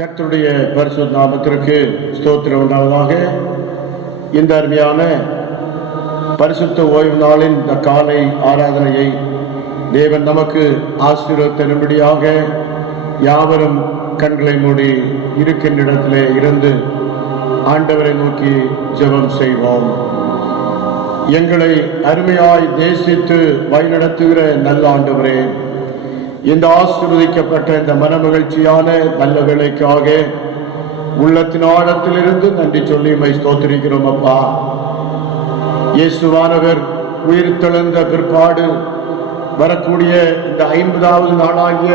கர்த்தருடைய பரிசுத்த நாமத்திற்கு ஸ்தோத்திரம் உண்டாவதாக. இந்த அருமையான பரிசுத்த ஓய்வு நாளின் இந்த காலை ஆராதனையை தேவன் நமக்கு ஆசீர்வதித்தபடியாக யாவரும் கண்களை மூடி இருக்கின்ற இடத்திலே இருந்து ஆண்டவரை நோக்கி ஜெபம் செய்வோம். எங்களை அருமையாய் தேசித்து வழிநடத்துகிற நல்ல ஆண்டவரே, இந்த ஆசீர்வதிக்கப்பட்ட இந்த மனமகிழ்ச்சியான நல்ல வேளைக்காக உள்ளத்தின் ஆழத்திலிருந்து நன்றி சொல்லி உம்மை ஸ்தோத்திரிக்கிறோம். அப்பா, இயேசுவானவர் உயிர் தெழுந்த பிற்பாடு வரக்கூடிய இந்த 50வது நாளாகிய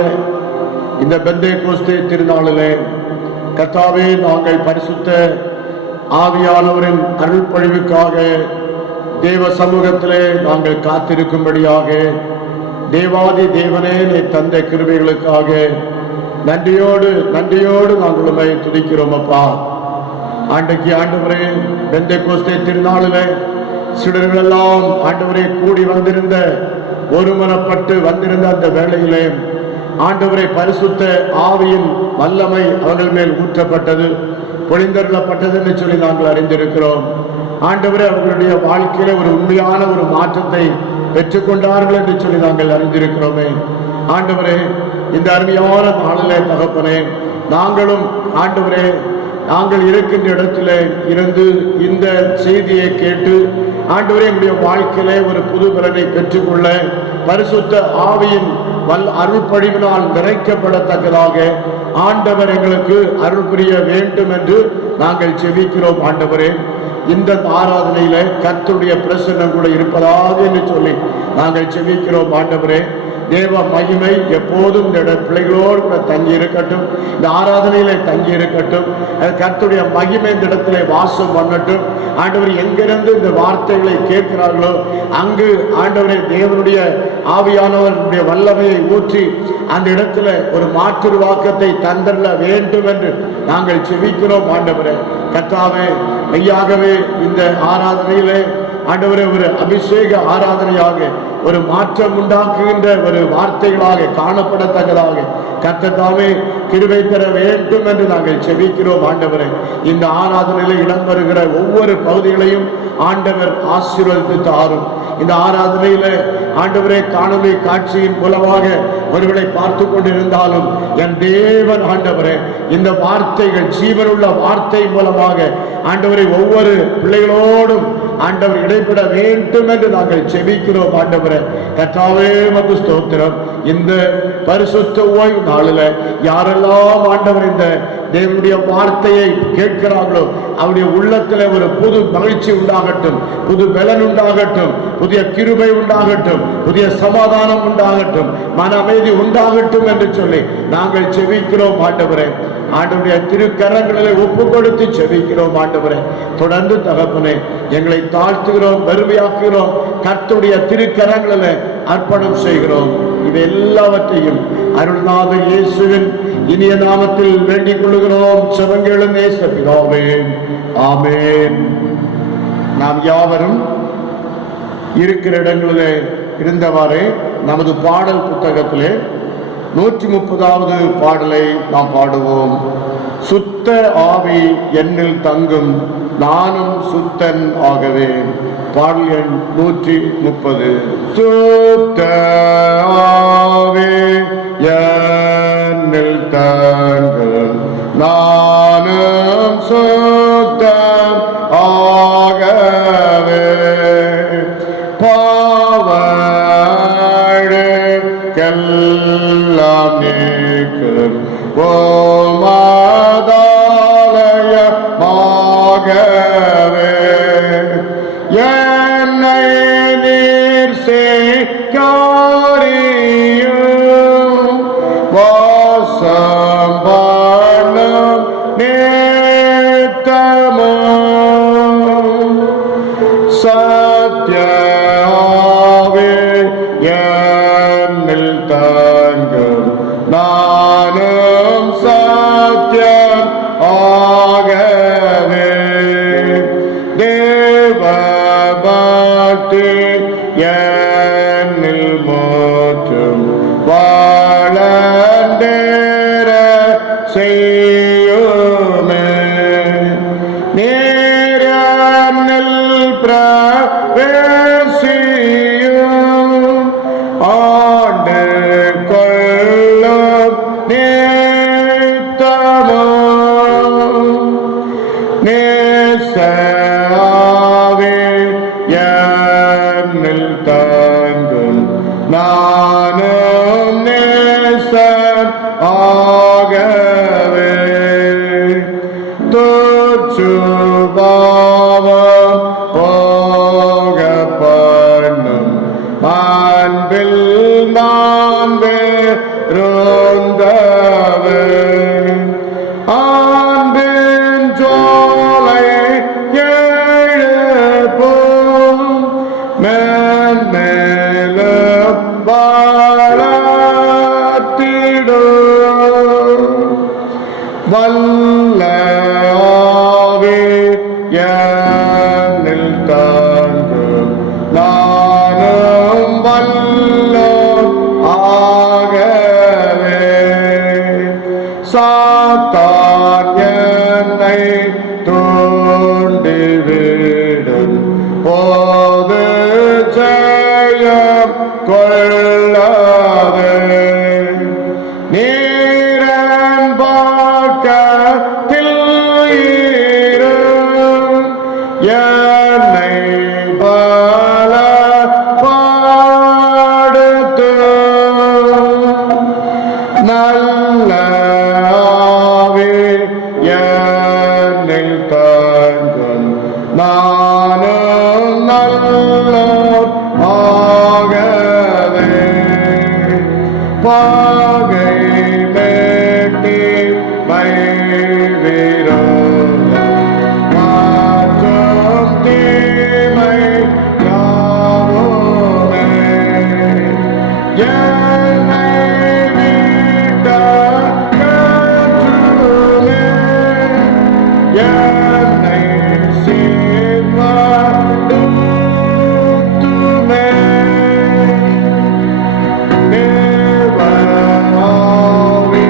இந்த பெந்தேகோஸ்தே திருநாளிலே கர்த்தாவே, நாங்கள் பரிசுத்த ஆவியானவரின் அருள் பொழிவுக்காக தேவ சமூகத்திலே நாங்கள் காத்திருக்கும்படியாக தேவாதி தேவனே, நீ தந்த கிருபைகளுக்காக நன்றியோடு நாங்கள் உம்மை துதிக்கிறோம். அப்பா, ஆண்டைக்கு ஆண்டவரே, பெந்தேகோஸ்தே திருநாளிலே சிலர்கள் எல்லாம் ஆண்டவரே கூடி வந்திருந்த ஒருமனப்பட்டு வந்திருந்த அந்த வேளையிலே ஆண்டவரை பரிசுத்த ஆவியின் வல்லமை அவர்கள் மேல் ஊற்றப்பட்டது, பொழிந்தருளப்பட்டது என்று சொல்லி நாங்கள் அறிந்திருக்கிறோம். ஆண்டவரே, அவர்களுடைய வாழ்க்கையில ஒரு உண்மையான ஒரு மாற்றத்தை பெற்றுக்கொண்டார்கள் என்று சொல்லி நாங்கள் அறிந்திருக்கிறோமே. ஆண்டவரே, இந்த அருமையான நாளிலே தகப்பனே, நாங்களும் ஆண்டவரே, நாங்கள் இருக்கின்ற இடத்திலே இருந்து இந்த செய்தியை கேட்டு ஆண்டவரே, என்னுடைய வாழ்க்கையிலே ஒரு புது பலனை பெற்றுக்கொள்ள பரிசுத்த ஆவியின் அருள் பொழிவினால் நிறைக்கப்படத்தக்கதாக ஆண்டவர் எங்களுக்கு அருள் புரிய வேண்டும் என்று நாங்கள் செபிக்கிறோம். ஆண்டவரே, இந்த ஆராதனையில கர்த்தருடைய பிரசன்னம் கூட இருப்பதாக என்று சொல்லி நாங்கள் செபிக்கிறோம். ஆண்டவரே, தேவ மகிமை எப்போதும் இந்த பிள்ளைகளோடு கூட தங்கி இருக்கட்டும், இந்த ஆராதனையில தங்கி இருக்கட்டும். கர்த்தருடைய மகிமை இந்த இடத்திலே வாசம் பண்ணட்டும். ஆண்டவர் எங்கிருந்து இந்த வார்த்தைகளை கேட்கிறார்களோ அங்கு ஆண்டவரே, தேவனுடைய ஆவியானவருடைய வல்லமையை ஊற்றி அந்த இடத்துல ஒரு மாற்றுருவாக்கத்தை தந்தள்ள வேண்டும் என்று நாங்கள் செபிக்கிறோம். ஆண்டவரே, கர்த்தாவே, மெய்யாகவே இந்த ஆராதனையிலே ஆண்டவரே ஒரு அபிஷேக ஆராதனையாக ஒரு மாற்றம் உண்டாக்குகின்ற ஒரு வார்த்தைகளாக காணப்படத்தக்கதாக கர்த்தர் தாமே கிருபை பெற வேண்டும் என்று நாங்கள் செபிக்கிறோம். ஆண்டவரே, இந்த ஆராதனையில் இடம்பெறுகிற ஒவ்வொரு பகுதிகளையும் ஆண்டவர் ஆசீர்வதித்து தாரும். இந்த ஆராதனையில ஆண்டவரே, காணொலி காட்சியின் மூலமாக ஒருவரை பார்த்து கொண்டிருந்தாலும் என் தேவன் ஆண்டவரே, இந்த வார்த்தைகள் ஜீவனுள்ள வார்த்தை மூலமாக ஆண்டவரை ஒவ்வொரு பிள்ளைகளோடும் ஆண்டவர் இடைப்பட வேண்டும் என்று நாங்கள் செபிக்கிறோம். ஆண்டவரே, கர்த்தாவே, உமக்கு ஸ்தோத்திரம். இந்த பரிசுத்த ஓய்வு நாளில் யாரெல்லாம் ஆண்டவர் இந்த தேவனுடைய வார்த்தையை கேட்கிறார்களோ அவருடைய உள்ளத்தில் ஒரு புது மகிழ்ச்சி உண்டாகட்டும், புது பலன் உண்டாகட்டும், புதிய கிருபை உண்டாகட்டும், புதிய சமாதானம் உண்டாகட்டும், மன அமைதி உண்டாகட்டும் என்று சொல்லி நாங்கள் செபிக்கிறோம். ஆண்டவரே, ஆண்டவருடைய திருக்கரங்களிலே ஒப்பு கொடுத்து செபிக்கிறோம். ஆண்டவரே, தொடர்ந்து தகப்பனே, எங்களை தாழ்த்துகிறோம், வறுமையாக்குகிறோம், கர்த்தருடைய திருக்கரங்களிலே அர்ப்பணம் செய்கிறோம். இது எல்லாவற்றையும் அருள்நாதர் இயேசுவின் இனிய நாமத்தில் வேண்டிக் கொள்ளுகிறோம். செபங்களும் நேச பிதாவே, ஆமென். நாம் யாவரும் இருக்கிற இடங்களிலே இருந்தவாறே நமது பாடல் புத்தகத்திலே 130வது பாடலை நாம் பாடுவோம். சுத்த ஆவி என்னில் தங்கும், நானும் சுத்தன் ஆகவேன். பாடல் எண் 130. சுத்த ஆவி என்னில் தங்கும், நானும் சுத்தன் ஆகவேன். பாவங்களுக்கெல்லாம் நீக்கும் ஓமாதாலயமாகவே என்னை நீர் சேக்காரியும் வாசம் பண்ணும் நித்தமும் சத்ய ஆவி என்னில் தங்கும், நானும் சத்யம் ஆகவே. தேவ பக்தி என்னில் மற்றும் வளர்ந்தேற செய் பிரவேசியும் ஆண்டு கொள்ளும் நேத்தமும் நேசஆவே என்னில் தங்கும் நானும் நேசன் ஆகவே துச்சுபாவம் போக பண்ணும் அன்பில் நான் வேறொந்தவே அன்பின் ஜோலை எழுப்பும் மேன்மேலும் வளர்த்திடும் வல்ல ஆவி என்னில் தங்கும் நானும் வல்லோன் ஆகவே சாத்தான் என்னை தூண்டிவிடும் போது ஜெயம் கொள்ளவே நீரன் பக்கத்தில் இரும் என்னை பலப்படுத்தும் நல்ல ஆவி என்னில் தங்கும் நானும் நல்லோன் ஆகவே பாகை மேட்டி மைவிரோதம் மாற்றும் தீமை யாவுமே என்னை விட்ட கற்றுமே என்னை சீர்படுத்துமே தேவஆவி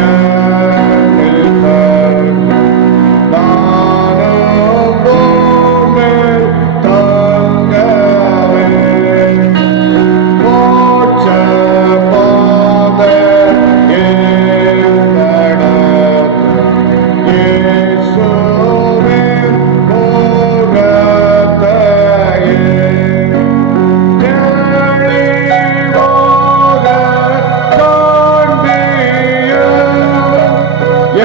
என்னில் தங்கும் நானும் பூமியில் தங்கவே மோட்ச பாதையில் நடத்தும் இயேசுவின் முகத்தையே தெளிவாக காண்பியும்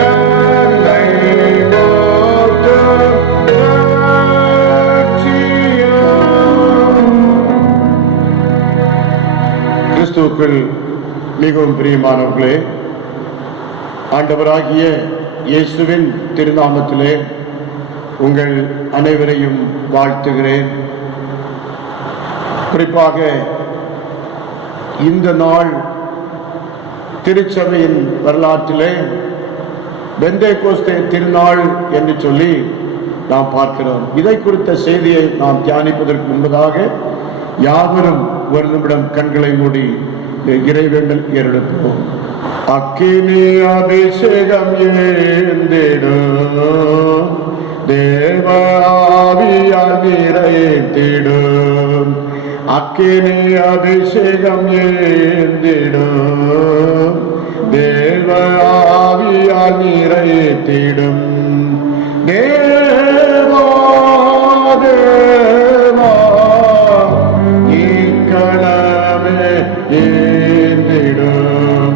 என்னை போற்று ரட்சியும். கிறிஸ்துவுக்குள் மிகவும் பிரியமானவர்களே, ஆண்டவராகிய இயேசுவின் திருநாமத்திலே உங்கள் அனைவரையும் வாழ்த்துகிறேன். குறிப்பாக இந்த நாள் திருச்சபையின் வரலாற்றிலே பெந்தேகோஸ்தே திருநாள் என்று சொல்லி நாம் பார்க்கிறோம். இதை குறித்த செய்தியை நாம் தியானிப்பதற்கு முன்பதாக யாவரும் ஒரு நிமிடம் கண்களை மூடி இறைவேண்டல் ஏறெடுப்போம். அக்கினி அபிஷேகம் ஏந்திடும் தேவ ஆவியால் நிறைந்திடும். அக்கினி அபிஷேகம் ஏந்திடும் தேவ ஆவியால் நிறைந்திடும். தேவா தேவா இக்கணமே ஏந்திடும்.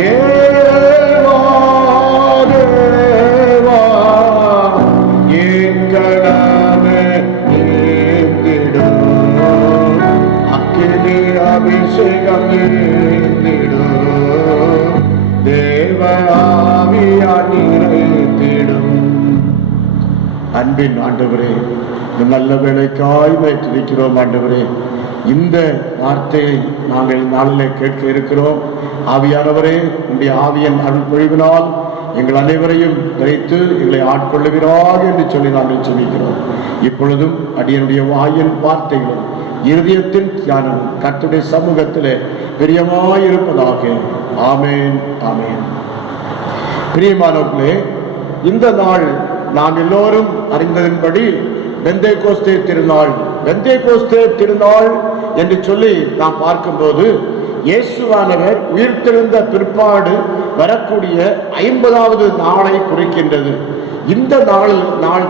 தேவா தேவா இக்கணமே ஏந்திடும். அக்கினி அபிஷேகம் ஏந்திடும் தேவ ஆவியால் நிறைந்திடும். அன்பின் ஆண்டவரே, இந்த நல்ல வேலைக்காய் வைத்திருக்கிறோம். ஆண்டவரே, இந்த வார்த்தையை நாங்கள் நாளிலே கேட்க இருக்கிறோம். ஆவியானவரே, உடைய ஆவியின் அருள் பொழிவினால் எங்கள் அனைவரையும் வைத்து எங்களை ஆட்கொள்ளுவீராக என்று சொல்லி நாங்கள் ஜெபிக்கிறோம். இப்பொழுதும் அடியனுடைய வாயின் வார்த்தைகளும் இருதயத்தின் தியானமும் கர்த்தருடைய சமூகத்திலே பிரியமாயிருப்பதாக. ஆமேன், ஆமேன். பிரியமானவர்களே, இந்த நாள் நாம் எல்லோரும் அறிந்ததன்படி பெந்தேகோஸ்தே திருநாள். பெந்தேகோஸ்தே திருநாள் என்று சொல்லி நாம் பார்க்கும்போது இயேசுவானவர் உயிர்த்தெழுந்த பிற்பாடு வரக்கூடிய 50வது நாளை குறிக்கின்றது. இந்த நாள்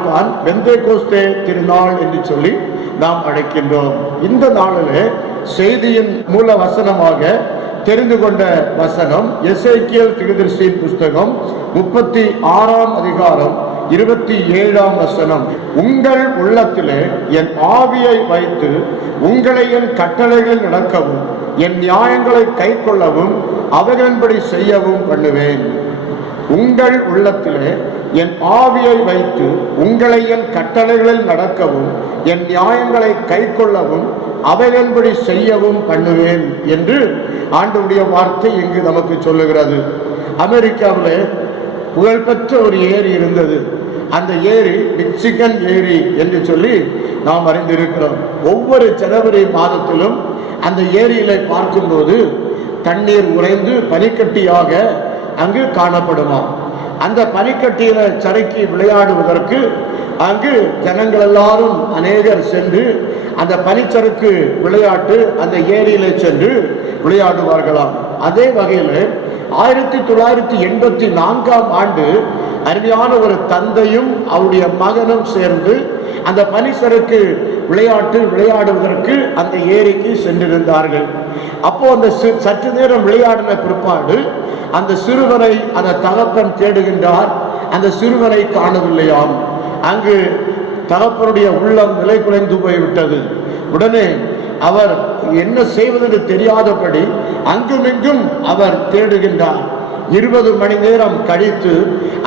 தான் பெந்தேகோஸ்தே திருநாள் என்று சொல்லி நாம் அழைக்கின்றோம். இந்த நாளிலே செய்தியின் மூல வசனமாக தெரிந்து கொண்ட வசனம் எசேக்கியேல் தீர்க்கதரிசியின் புஸ்தகம் 36ஆம் அதிகாரம் 27ஆம் வசனம். உங்கள் உள்ளத்திலே என் ஆவியை வைத்து உங்களை என் கட்டளைகள் நடக்கவும் என் நியாயங்களை கை கொள்ளவும் அவைகளின்படி செய்யவும் பண்ணுவேன். உங்கள் உள்ளத்திலே என் ஆவியை வைத்து உங்களை என் கட்டளைகளில் நடக்கவும் என் நியாயங்களை கை கொள்ளவும் அவைகளின்படி செய்யவும் பண்ணுவேன் என்று ஆண்டவருடைய வார்த்தை இங்கு நமக்கு சொல்லுகிறது. அமெரிக்காவில் புகழ்பெற்ற ஒரு ஏரி இருந்தது. அந்த ஏரி மிச்சிகன் ஏரி என்று சொல்லி நாம் அறிந்திருக்கிறோம். ஒவ்வொரு ஜனவரி மாதத்திலும் அந்த ஏரியில பார்க்கும்போது தண்ணீர் உறைந்து பனிக்கட்டியாக அங்கு காணப்படுமா. அந்த பனிக்கட்டியில சறுக்கி விளையாடுவதற்கு அங்கு ஜனங்கள் எல்லாரும் அநேகர் சென்று அந்த பனிச்சறுக்கு விளையாட்டு அந்த ஏரியில சென்று விளையாடுவார்களாம். அதே வகையில் 1984ஆம் ஆண்டு அருமையான ஒரு தந்தையும் அவருடைய மகனும் சேர்ந்து அந்த பனிச்சறுக்கு விளையாடுவதற்கு அந்த ஏரிக்கு சென்றிருந்தார்கள். அப்போ அந்த சற்று நேரம் விளையாடின பிற்பாடு அந்த சிறுவனை அந்த தகப்பன் தேடுகின்றார். அந்த சிறுவனை காணவில்லையாம். அங்கு தகப்பனுடைய உள்ளம் நிலை குலைந்து போய்விட்டது. உடனே அவர் என்ன செய்வதென்று தெரியாதபடி அங்குமிங்கும் அவர் தேடுகின்றார். 20 மணி நேரம் கழித்து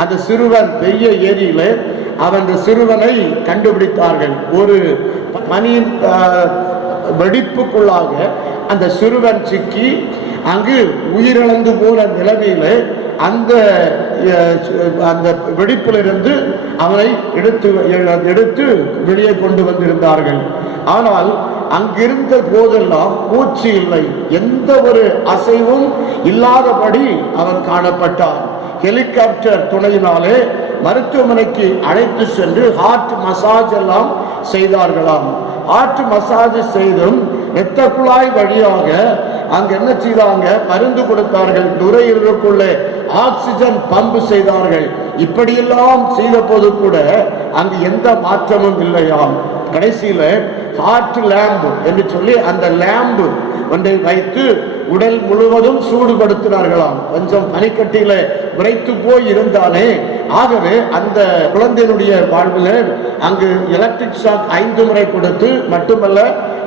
அந்த சிறுவன் பெரிய ஏரியில அந்த சிறுவனை கண்டுபிடித்தார்கள். ஒரு பனி வெடிப்புக்குள்ளாக அந்த சிறுவன் சிக்கி அங்கு உயிரிழந்து போன நிலைமையில அந்த வெடிப்பிலிருந்து அவனை எடுத்து வெளியே கொண்டு வந்திருந்தார்கள். ஆனால் அங்கிருந்த போதெல்லாம் மூச்சு இல்லை, எந்த ஒரு அசைவும் இல்லாதபடி அவன் காணப்பட்டான். ஹெலிகாப்டர் துணையினாலே மருத்துவமனைக்கு அழைத்து சென்று ஹார்ட் மசாஜ் எல்லாம் செய்தார்களாம். ஹார்ட் மசாஜ் செய்தும் இரத்த குழாய் வழியாக அங்க என்ன செய்தாங்க, மருந்து கொடுத்தார்கள், நுரையீரலுக்குள்ளே ஆக்சிஜன் பம்பு செய்தார்கள். இப்படியெல்லாம் செய்த போது கூட அங்கு எந்த மாற்றமும் இல்லையாம். கடைசியில ஹார்ட் லேம்பு என்று சொல்லி அந்த லேம்பு ஒன்றை வைத்து உடல் முழுவதும் சூடுபடுத்தினார்களாம். கொஞ்சம் பனிக்கட்டியில விரைத்து போய் இருந்தாலே. ஆகவே அந்த குழந்தையினுடைய வாழ்வில் அங்கு எலக்ட்ரிக் ஷாக் 5 முறை கொடுத்து மட்டுமல்ல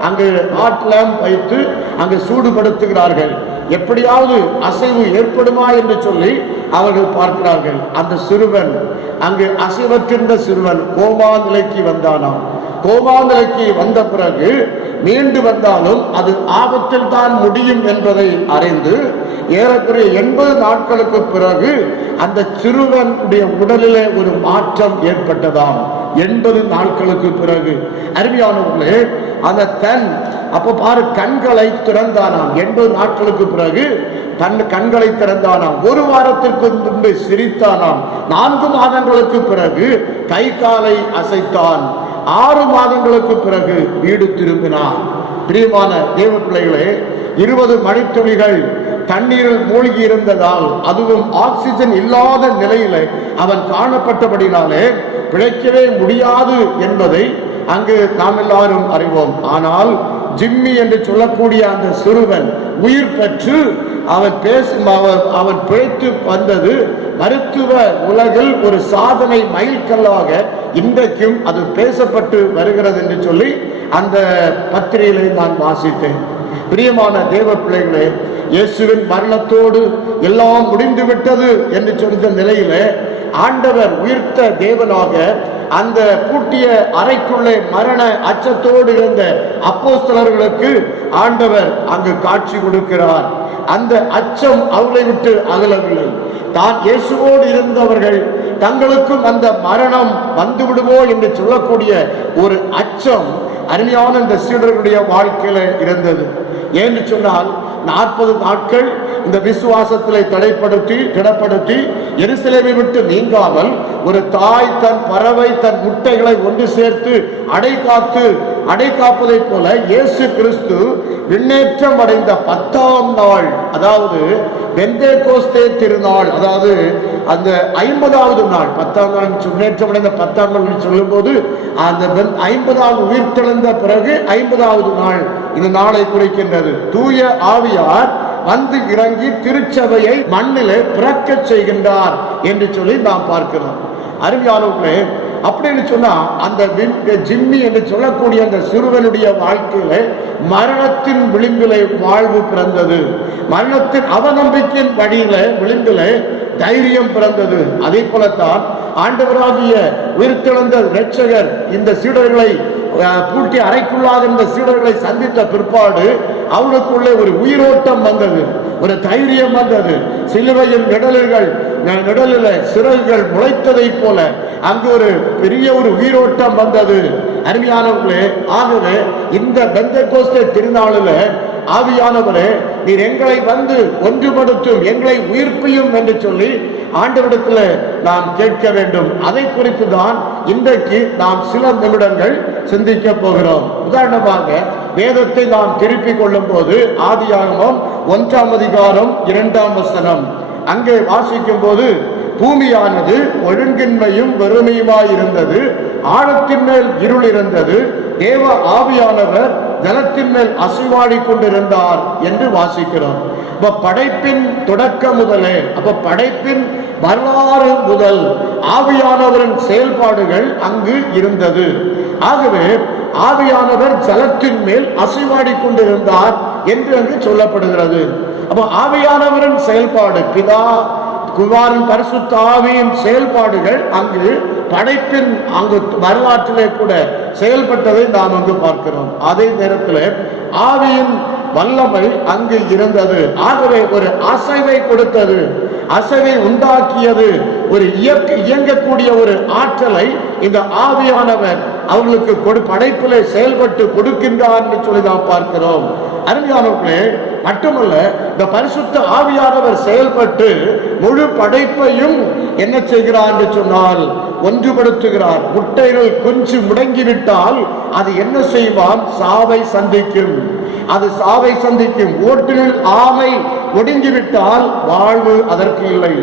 அங்கு ஹார்ட் லேம்ப் வைத்து அங்கு சூடுபடுத்துகிறார்கள். எப்படியாவது அசைவு ஏற்படுமா என்று சொல்லி அவர்கள் பார்க்கிறார்கள். அந்த சிறுவன் அங்கு அசைவற்றிருந்த சிறுவன் கோமா நிலைக்கு வந்தானாம். கோமா நிலைக்கு வந்த பிறகு மீண்டு வந்தாலும் அது ஆபத்தில் தான் முடியும் என்பதை அறிந்து ஏறக்குறைய 80 நாட்களுக்கு பிறகு அந்த சிறுவனுடைய உடலிலே ஒரு மாற்றம் ஏற்பட்டதாம். 80 நாட்களுக்கு பிறகு அருமையானவர்களே, அந்த அப்ப பாரு கண்களை திறந்தானாம். 80 நாட்களுக்கு பிறகு தன் கண்களை திறந்தானாம். 1 வாரத்திற்கு முன்பு சிரித்தானாம். 4 மாதங்களுக்கு பிறகு கை காலை அசைத்தான். 6 மாதங்களுக்கு பிறகு வீடு திரும்பினான். பிரியமான தேவ பிள்ளைகளே, 20 மணித்துளிகள் தண்ணீரில் மூழ்கி இருந்ததால், அதுவும் ஆக்சிஜன் இல்லாத நிலையில அவன் காணப்பட்டபடினாலே பிழைக்கவே முடியாது என்பதை அங்கு நாம் எல்லாரும் அறிவோம். ஆனால் ஜிம்மி என்று சொல்லக்கூடிய அந்த சிறுவன் உயிர் பெற்று அவன் பிழைத்து வந்தது மருத்துவ உலகில் ஒரு சாதனை மைல்கல்லாக இன்றைக்கும் அது பேசப்பட்டு வருகிறது என்று சொல்லி அந்த பத்திரிகையை நான் வாசித்தேன். பிரியமான தேவ பிள்ளைகளே, இயேசுவின் மரணத்தோடு எல்லாம் முடிந்து விட்டது என்று சொன்ன நிலையில ஆண்டவர் உயிர்த்த தேவனாக அந்த பூட்டிய அறைக்குள்ளே மரண அச்சத்தோடு இருந்த அப்போஸ்தலர்களுக்கு ஆண்டவர் அங்கு காட்சி கொடுக்கிறார். அந்த அச்சம் அவளை விட்டு அகலவில்லை. தான் இயேசுவோடு இருந்தவர்கள் தங்களுக்கும் அந்த மரணம் வந்து விடுமோ என்று சொல்லக்கூடிய ஒரு அச்சம் அருமையான இந்த சீடர்களுடைய வாழ்க்கையில இருந்தது. ஏன்னு சொன்னால் 40 நாட்கள் இந்த விசுவாசத்திலே திடப்படுத்தி எருசலேமை விட்டு நீங்காமல் ஒரு தாய் தன் பறவை தன் முட்டைகளை ஒன்று சேர்த்து அடை காப்பதை போல இயேசு கிறிஸ்து விண்ணேற்றம் அடைந்த 10ஆம் நாள், அதாவது பெந்தேகோஸ்தே திருநாள், அதாவது அந்த 50வது நாள், 10ஆம் நாள் விண்ணேற்றம் அடைந்த 10ஆம் நாள் சொல்லும் போது அந்த 50வது உயிர்த்தெழுந்த பிறகு 50வது நாள் இந்த நாளை குறிக்கின்றது. தூய ஆவியார் வந்து இறங்கி திருச்சபையை மண்ணிலே பிறக்க செய்கின்றார் என்று சொல்லி நாம் பார்க்கிறோம். அருமையானவர்களே, அப்படின்னு சொன்னா அந்த ஜிம்மி என்று சொல்லக்கூடிய அந்த சிறுவனுடைய வாழ்க்கையில மரணத்தின் விளிம்பிலே வாழ்வு பிறந்தது. மரணத்தின் அவநம்பிக்கையின் வழியில விளிம்பில தைரியம் பிறந்தது. அதே போலத்தான் ஆண்டவராகிய உயிர்த்தெழுந்த இரட்சகர் இந்த சீடர்களை பூட்டி அறைக்குள்ளாக இருந்த சீடர்களை சந்தித்த பிற்பாடு அவளுக்குள்ளே ஒரு உயிரோட்டம் வந்தது, ஒரு தைரியம் வந்தது. சிலுவையின் நிழலில் சிறகுகள் முளைத்ததை போல அங்கு ஒரு பெரிய ஒரு உயிரோட்டம் வந்தது. அருமையானவர்களே, ஆகவே இந்த பெந்தெகோஸ்தே திருநாளில் ஆவியானவரே நீர் எங்களை வந்து ஒன்றுபடுத்தும், எங்களை உயிர்ப்பியும் என்று சொல்லி ஆண்டவரிடத்தில் நாம் கேட்க வேண்டும். அதை குறித்து தான் இன்றைக்கு நாம் சில நிமிடங்கள் சிந்திக்க போகிறோம். உதாரணமாக வேதத்தை நாம் திருப்பிக் கொள்ளும் போது ஆதியாகமம் 1ஆம் அதிகாரம் 2ஆம் வசனம் அங்கே வாசிக்கும் போது, பூமியானது ஒழுங்கின்மையும் வெறுமையுமாயிருந்தது, ஆழத்தின் மேல் இருள் இருந்தது, தேவ ஆவியானவர் ஜலத்தின் மேல் அசைவாடி கொண்டிருந்தார் என்று வாசிக்கிறோம். அப்ப படைப்பின் தொடக்க முதலே, அப்ப படைப்பின் வரலாறு முதல் ஆவியானவரின் செயல்பாடுகள் அங்கு இருந்தது. ஆகவே ஆவியானவர் ஜலத்தின் மேல் அசைவாடி கொண்டிருந்தார் என்று அங்கு சொல்லப்படுகிறது. அப்ப ஆவியானவரின் செயல்பாடு, பிதா குமாரன் பரிசுத்த ஆவியின் செயல்பாடுகள் அங்கு படைப்பின் அங்கு வரலாற்றிலே கூட செயல்பட்டதை நாம் அங்கு பார்க்கிறோம். அதே நேரத்தில் ஆவியின் வல்லமை அங்கு இருந்தது. ஆகவே ஒரு அசைவை கொடுத்தது, அசைவை உண்டாக்கியது, ஒரு இயங்கக்கூடிய ஒரு ஆற்றலை இந்த ஆவியானவர் அவர்களுக்கு படைப்பிலே செயல்பட்டு கொடுக்கின்றார் என்று சொல்லி நாம் பார்க்கிறோம். அருமையானவர்களே, மட்டுமல்ல இந்த பரிசுத்த ஆவியானவர் செயல்பட்டு முழு படைப்பையும் என்ன செய்கிறார் என்று சொன்னால் ஒன்றுபடுத்துகிறார். முட்டைகள் குஞ்சு முடங்கிவிட்டால் அது என்ன செய்வான்? சாவை சந்திக்கும். அது சாவை சந்திக்கும். ஓட்டுநர் ஆமை ஒடுங்கிவிட்டால் வாழ்வு அதற்கு இல்லை.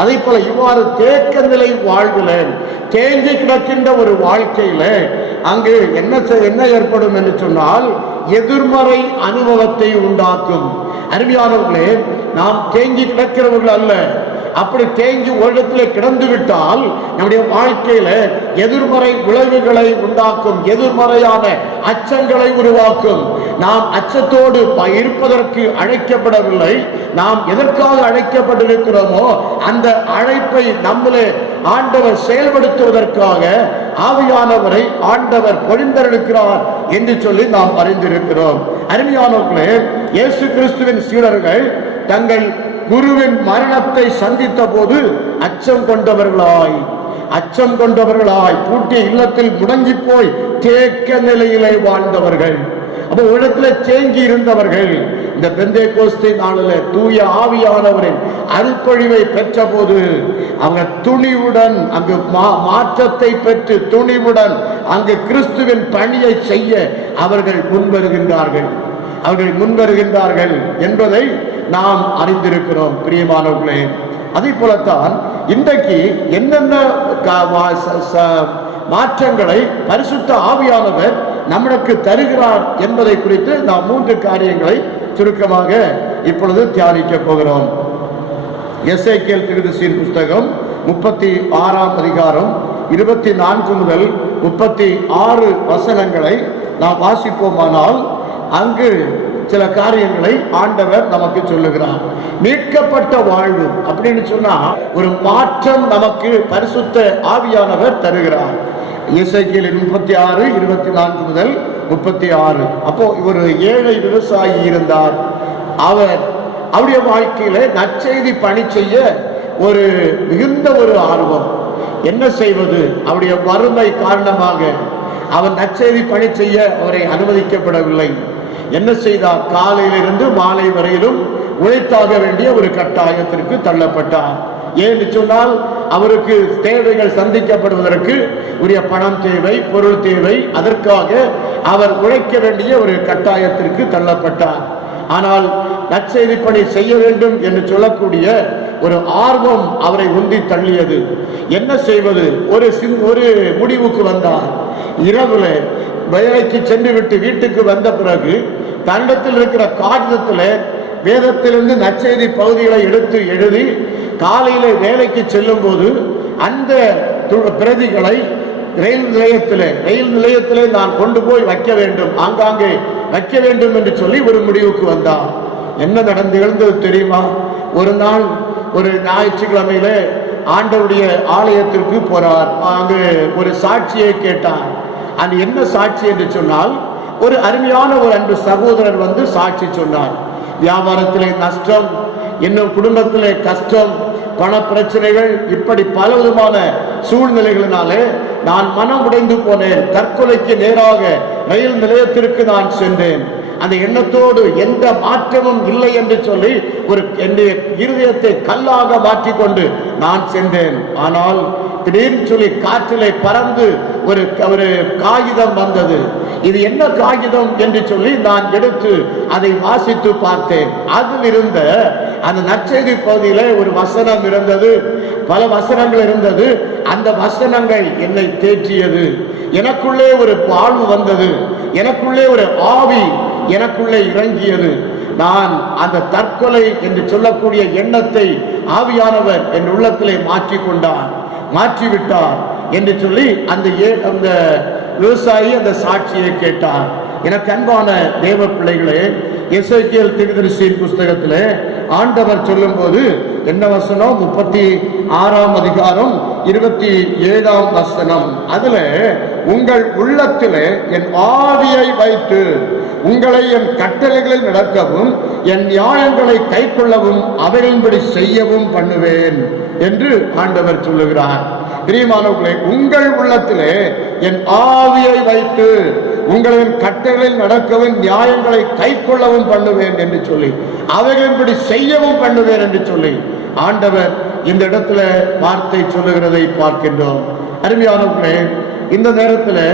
அதே போல இவ்வாறு தேக்க நிலை வாழ்வில் தேங்கி கிடக்கின்ற ஒரு வாழ்க்கையில அங்கு என்ன ஏற்படும் என்று சொன்னால் எதிர்மறை அனுபவத்தை உண்டாக்கும். அருமையானவர்களே, நாம் தேங்கி கிடக்கிறவர்கள் அல்ல. அப்படி தேங்கி ஒரு இடத்துல கிடந்து விட்டால் நம்முடைய வாழ்க்கையில எதிர்மறை விளைவுகளை உண்டாக்கும், எதிர்மறையான அச்சங்களை உருவாக்கும். நாம் அச்சத்தோடு இருப்பதற்கு அழைக்கப்படவில்லை. நாம் எதற்காக அழைக்கப்பட்டிருக்கிறோமோ அந்த அழைப்பை நம்மளே ஆண்டவர் செயல்படுத்துவதற்காக ஆவியானவரை ஆண்டவர் பொழிந்தெடுக்கிறார் என்று சொல்லி நாம் அறிந்திருக்கிறோம். அருமையானவர்களே, இயேசு கிறிஸ்துவின் சீடர்கள் தங்கள் குருவின் மரணத்தை சந்தித்த போது அச்சம் கொண்டவர்களாய் பூட்டிய இல்லத்தில் முடங்கி போய் தேக்க நிலையிலே வாழ்ந்தவர்கள். அப்போ இடத்துல தேங்கி இருந்தவர்கள் இந்த பெந்தேகோஸ்தே நாளில் தூய ஆவியானவரின் அருள்பொழிவை பெற்ற போது அவங்க துணிவுடன் அங்கு மாற்றத்தை பெற்று துணிவுடன் அங்கு கிறிஸ்துவின் பணியை செய்ய அவர்கள் முன்வருகின்றார்கள் என்பதை நாம் அறிந்திருக்கிறோம். பிரியமானவர்களே, அதே போலத்தான் இன்றைக்கு என்னென்ன மாற்றங்களை பரிசுத்த ஆவியானவர் நம்மளுக்கு தருகிறார் என்பதை குறித்து நாம் 3 காரியங்களை சுருக்கமாக இப்பொழுது தியானிக்க போகிறோம். எசேக்கியேல் தீர்க்கதரிசியின் புஸ்தகம் 36ஆம் அதிகாரம் 24 முதல் 36 வசனங்களை நாம் வாசிப்போமானால் அங்கு சில காரியங்களை ஆண்டவர் நமக்கு சொல்லுகிறார். மீட்கப்பட்ட வாழ்வு அப்படின்னு சொன்னா ஒரு மாற்றம் நமக்கு பரிசுத்த ஆவியானவர் தருகிறார். எசேக்கியேல் 36 24 முதல் 36. அப்போ ஒரு ஏழை விவசாயி இருந்தார். அவருடைய வாழ்க்கையில நற்செய்தி பணி செய்ய ஒரு மிகுந்த ஒரு ஆர்வம். என்ன செய்வது? அவருடைய வறுமை காரணமாக அவர் நற்செய்தி பணி செய்ய அவரை அனுமதிக்கப்படவில்லை. என்ன செய்தார்? காலையிலிருந்து மாலை வரையிலும் உழைத்தாக வேண்டிய ஒரு கட்டாயத்திற்கு தள்ளப்பட்டார். ஏன்னு சொன்னால் அவருக்கு தேவைகள் சந்திக்கப்படுவதற்கு உரிய பணம் தேவை, பொருள் தேவை. அதற்காக அவர் உழைக்க வேண்டிய ஒரு கட்டாயத்திற்கு தள்ளப்பட்டார். ஆனால் நற்செய்தி பணி செய்ய வேண்டும் என்று சொல்லக்கூடிய ஒரு ஆர்வம் அவரை உந்தி தள்ளியது. என்ன செய்வது? ஒரு முடிவுக்கு வந்தார். இரவுல வேலைக்கு சென்று விட்டு வீட்டுக்கு வந்த பிறகு தண்டத்தில் இருக்கிற காகிதத்தில் வேதத்திலிருந்து நற்செய்தி பகுதிகளை எடுத்து எழுதி காலையில வேலைக்கு செல்லும் போது அந்த பிரதிகளை ரயில் நிலையத்திலே நான் கொண்டு போய் வைக்க வேண்டும், ஆங்காங்கே வைக்க வேண்டும் என்று சொல்லி ஒரு முடிவுக்கு வந்தார். என்ன நடந்தது தெரியுமா? ஒரு நாள் ஒரு ஞாயிற்றுக்கிழமையில ஆண்டவருடைய ஆலயத்திற்கு போறார். அங்கு ஒரு சாட்சியை கேட்டார். அது என்ன சாட்சி என்று சொன்னால், ஒரு அருமையான ஒரு அன்பு சகோதரர் வந்து சாட்சி சொன்னார். வியாபாரத்திலே நஷ்டம், இன்னும் குடும்பத்திலே கஷ்டம், பண பிரச்சனைகள், இப்படி பல விதமான சூழ்நிலைகளினாலே நான் மனம் உடைந்து போனேன். தற்கொலைக்கு நேராக ரயில் நிலையத்திற்கு நான் சென்றேன். அந்த எண்ணத்தோடு எந்த மாற்றமும் இல்லை என்று சொல்லி என்னுடைய இருதயத்தை கல்லாக மாற்றிக்கொண்டு நான் சென்றேன். ஆனால் திடீர்னு சொல்லி காற்றிலே பறந்து ஒரு காகிதம் வந்தது. இது என்ன காகிதம் என்று சொல்லி நான் எடுத்து அதை வாசித்து பார்த்தேன். அதில் இருந்த அந்த நற்செய்தி பகுதியில ஒரு வசனம் இருந்தது, பல வசனங்கள் இருந்தது. அந்த வசனங்கள் என்னை தேற்றியது. எனக்குள்ளே ஒரு வாழ்வு வந்தது, எனக்குள்ளே ஒரு ஆவி எனக்குள்ளே இறங்கியது. நான் அந்த தற்கொலை என்று சொல்லக்கூடிய எண்ணத்தை ஆவியானவர் என் உள்ளத்திலே மாற்றிவிட்டார் என்று சொல்லி அந்த விவசாயி அந்த சாட்சியை கேட்டார். எனக்கு அன்பான தேவ பிள்ளைகளே, எசேக்கியேல் தீர்க்கதரிசியின் புஸ்தகத்திலே ஆண்டவர் சொல்லும் போது என்ன வசனம்? 36ஆம் அதிகாரம் 27ஆம் வசனம். அதுல உங்கள் உள்ளத்திலே என் ஆவியை வைத்து உங்களை என் கட்டளைகளில் நடக்கவும் என் நியாயங்களை கை கொள்ளவும் அவைகளின்படி செய்யவும் பண்ணுவேன் என்று ஆண்டவர் சொல்லுகிறார். பிரியமானவர்களே, உங்கள் உள்ளத்திலே என் ஆவியை வைத்து உங்களின் கட்டளைகளில் நடக்கவும் நியாயங்களை கை கொள்ளவும் பண்ணுவேன் என்று சொல்லி அவைகளின்படி செய்யவும் பண்ணுவேன் என்று சொல்லி ஆண்டவர் இந்த இடத்துல வார்த்தை சொல்லுகிறதை பார்க்கின்றோம். அருமையானவர்களே, இந்த நேரத்தில்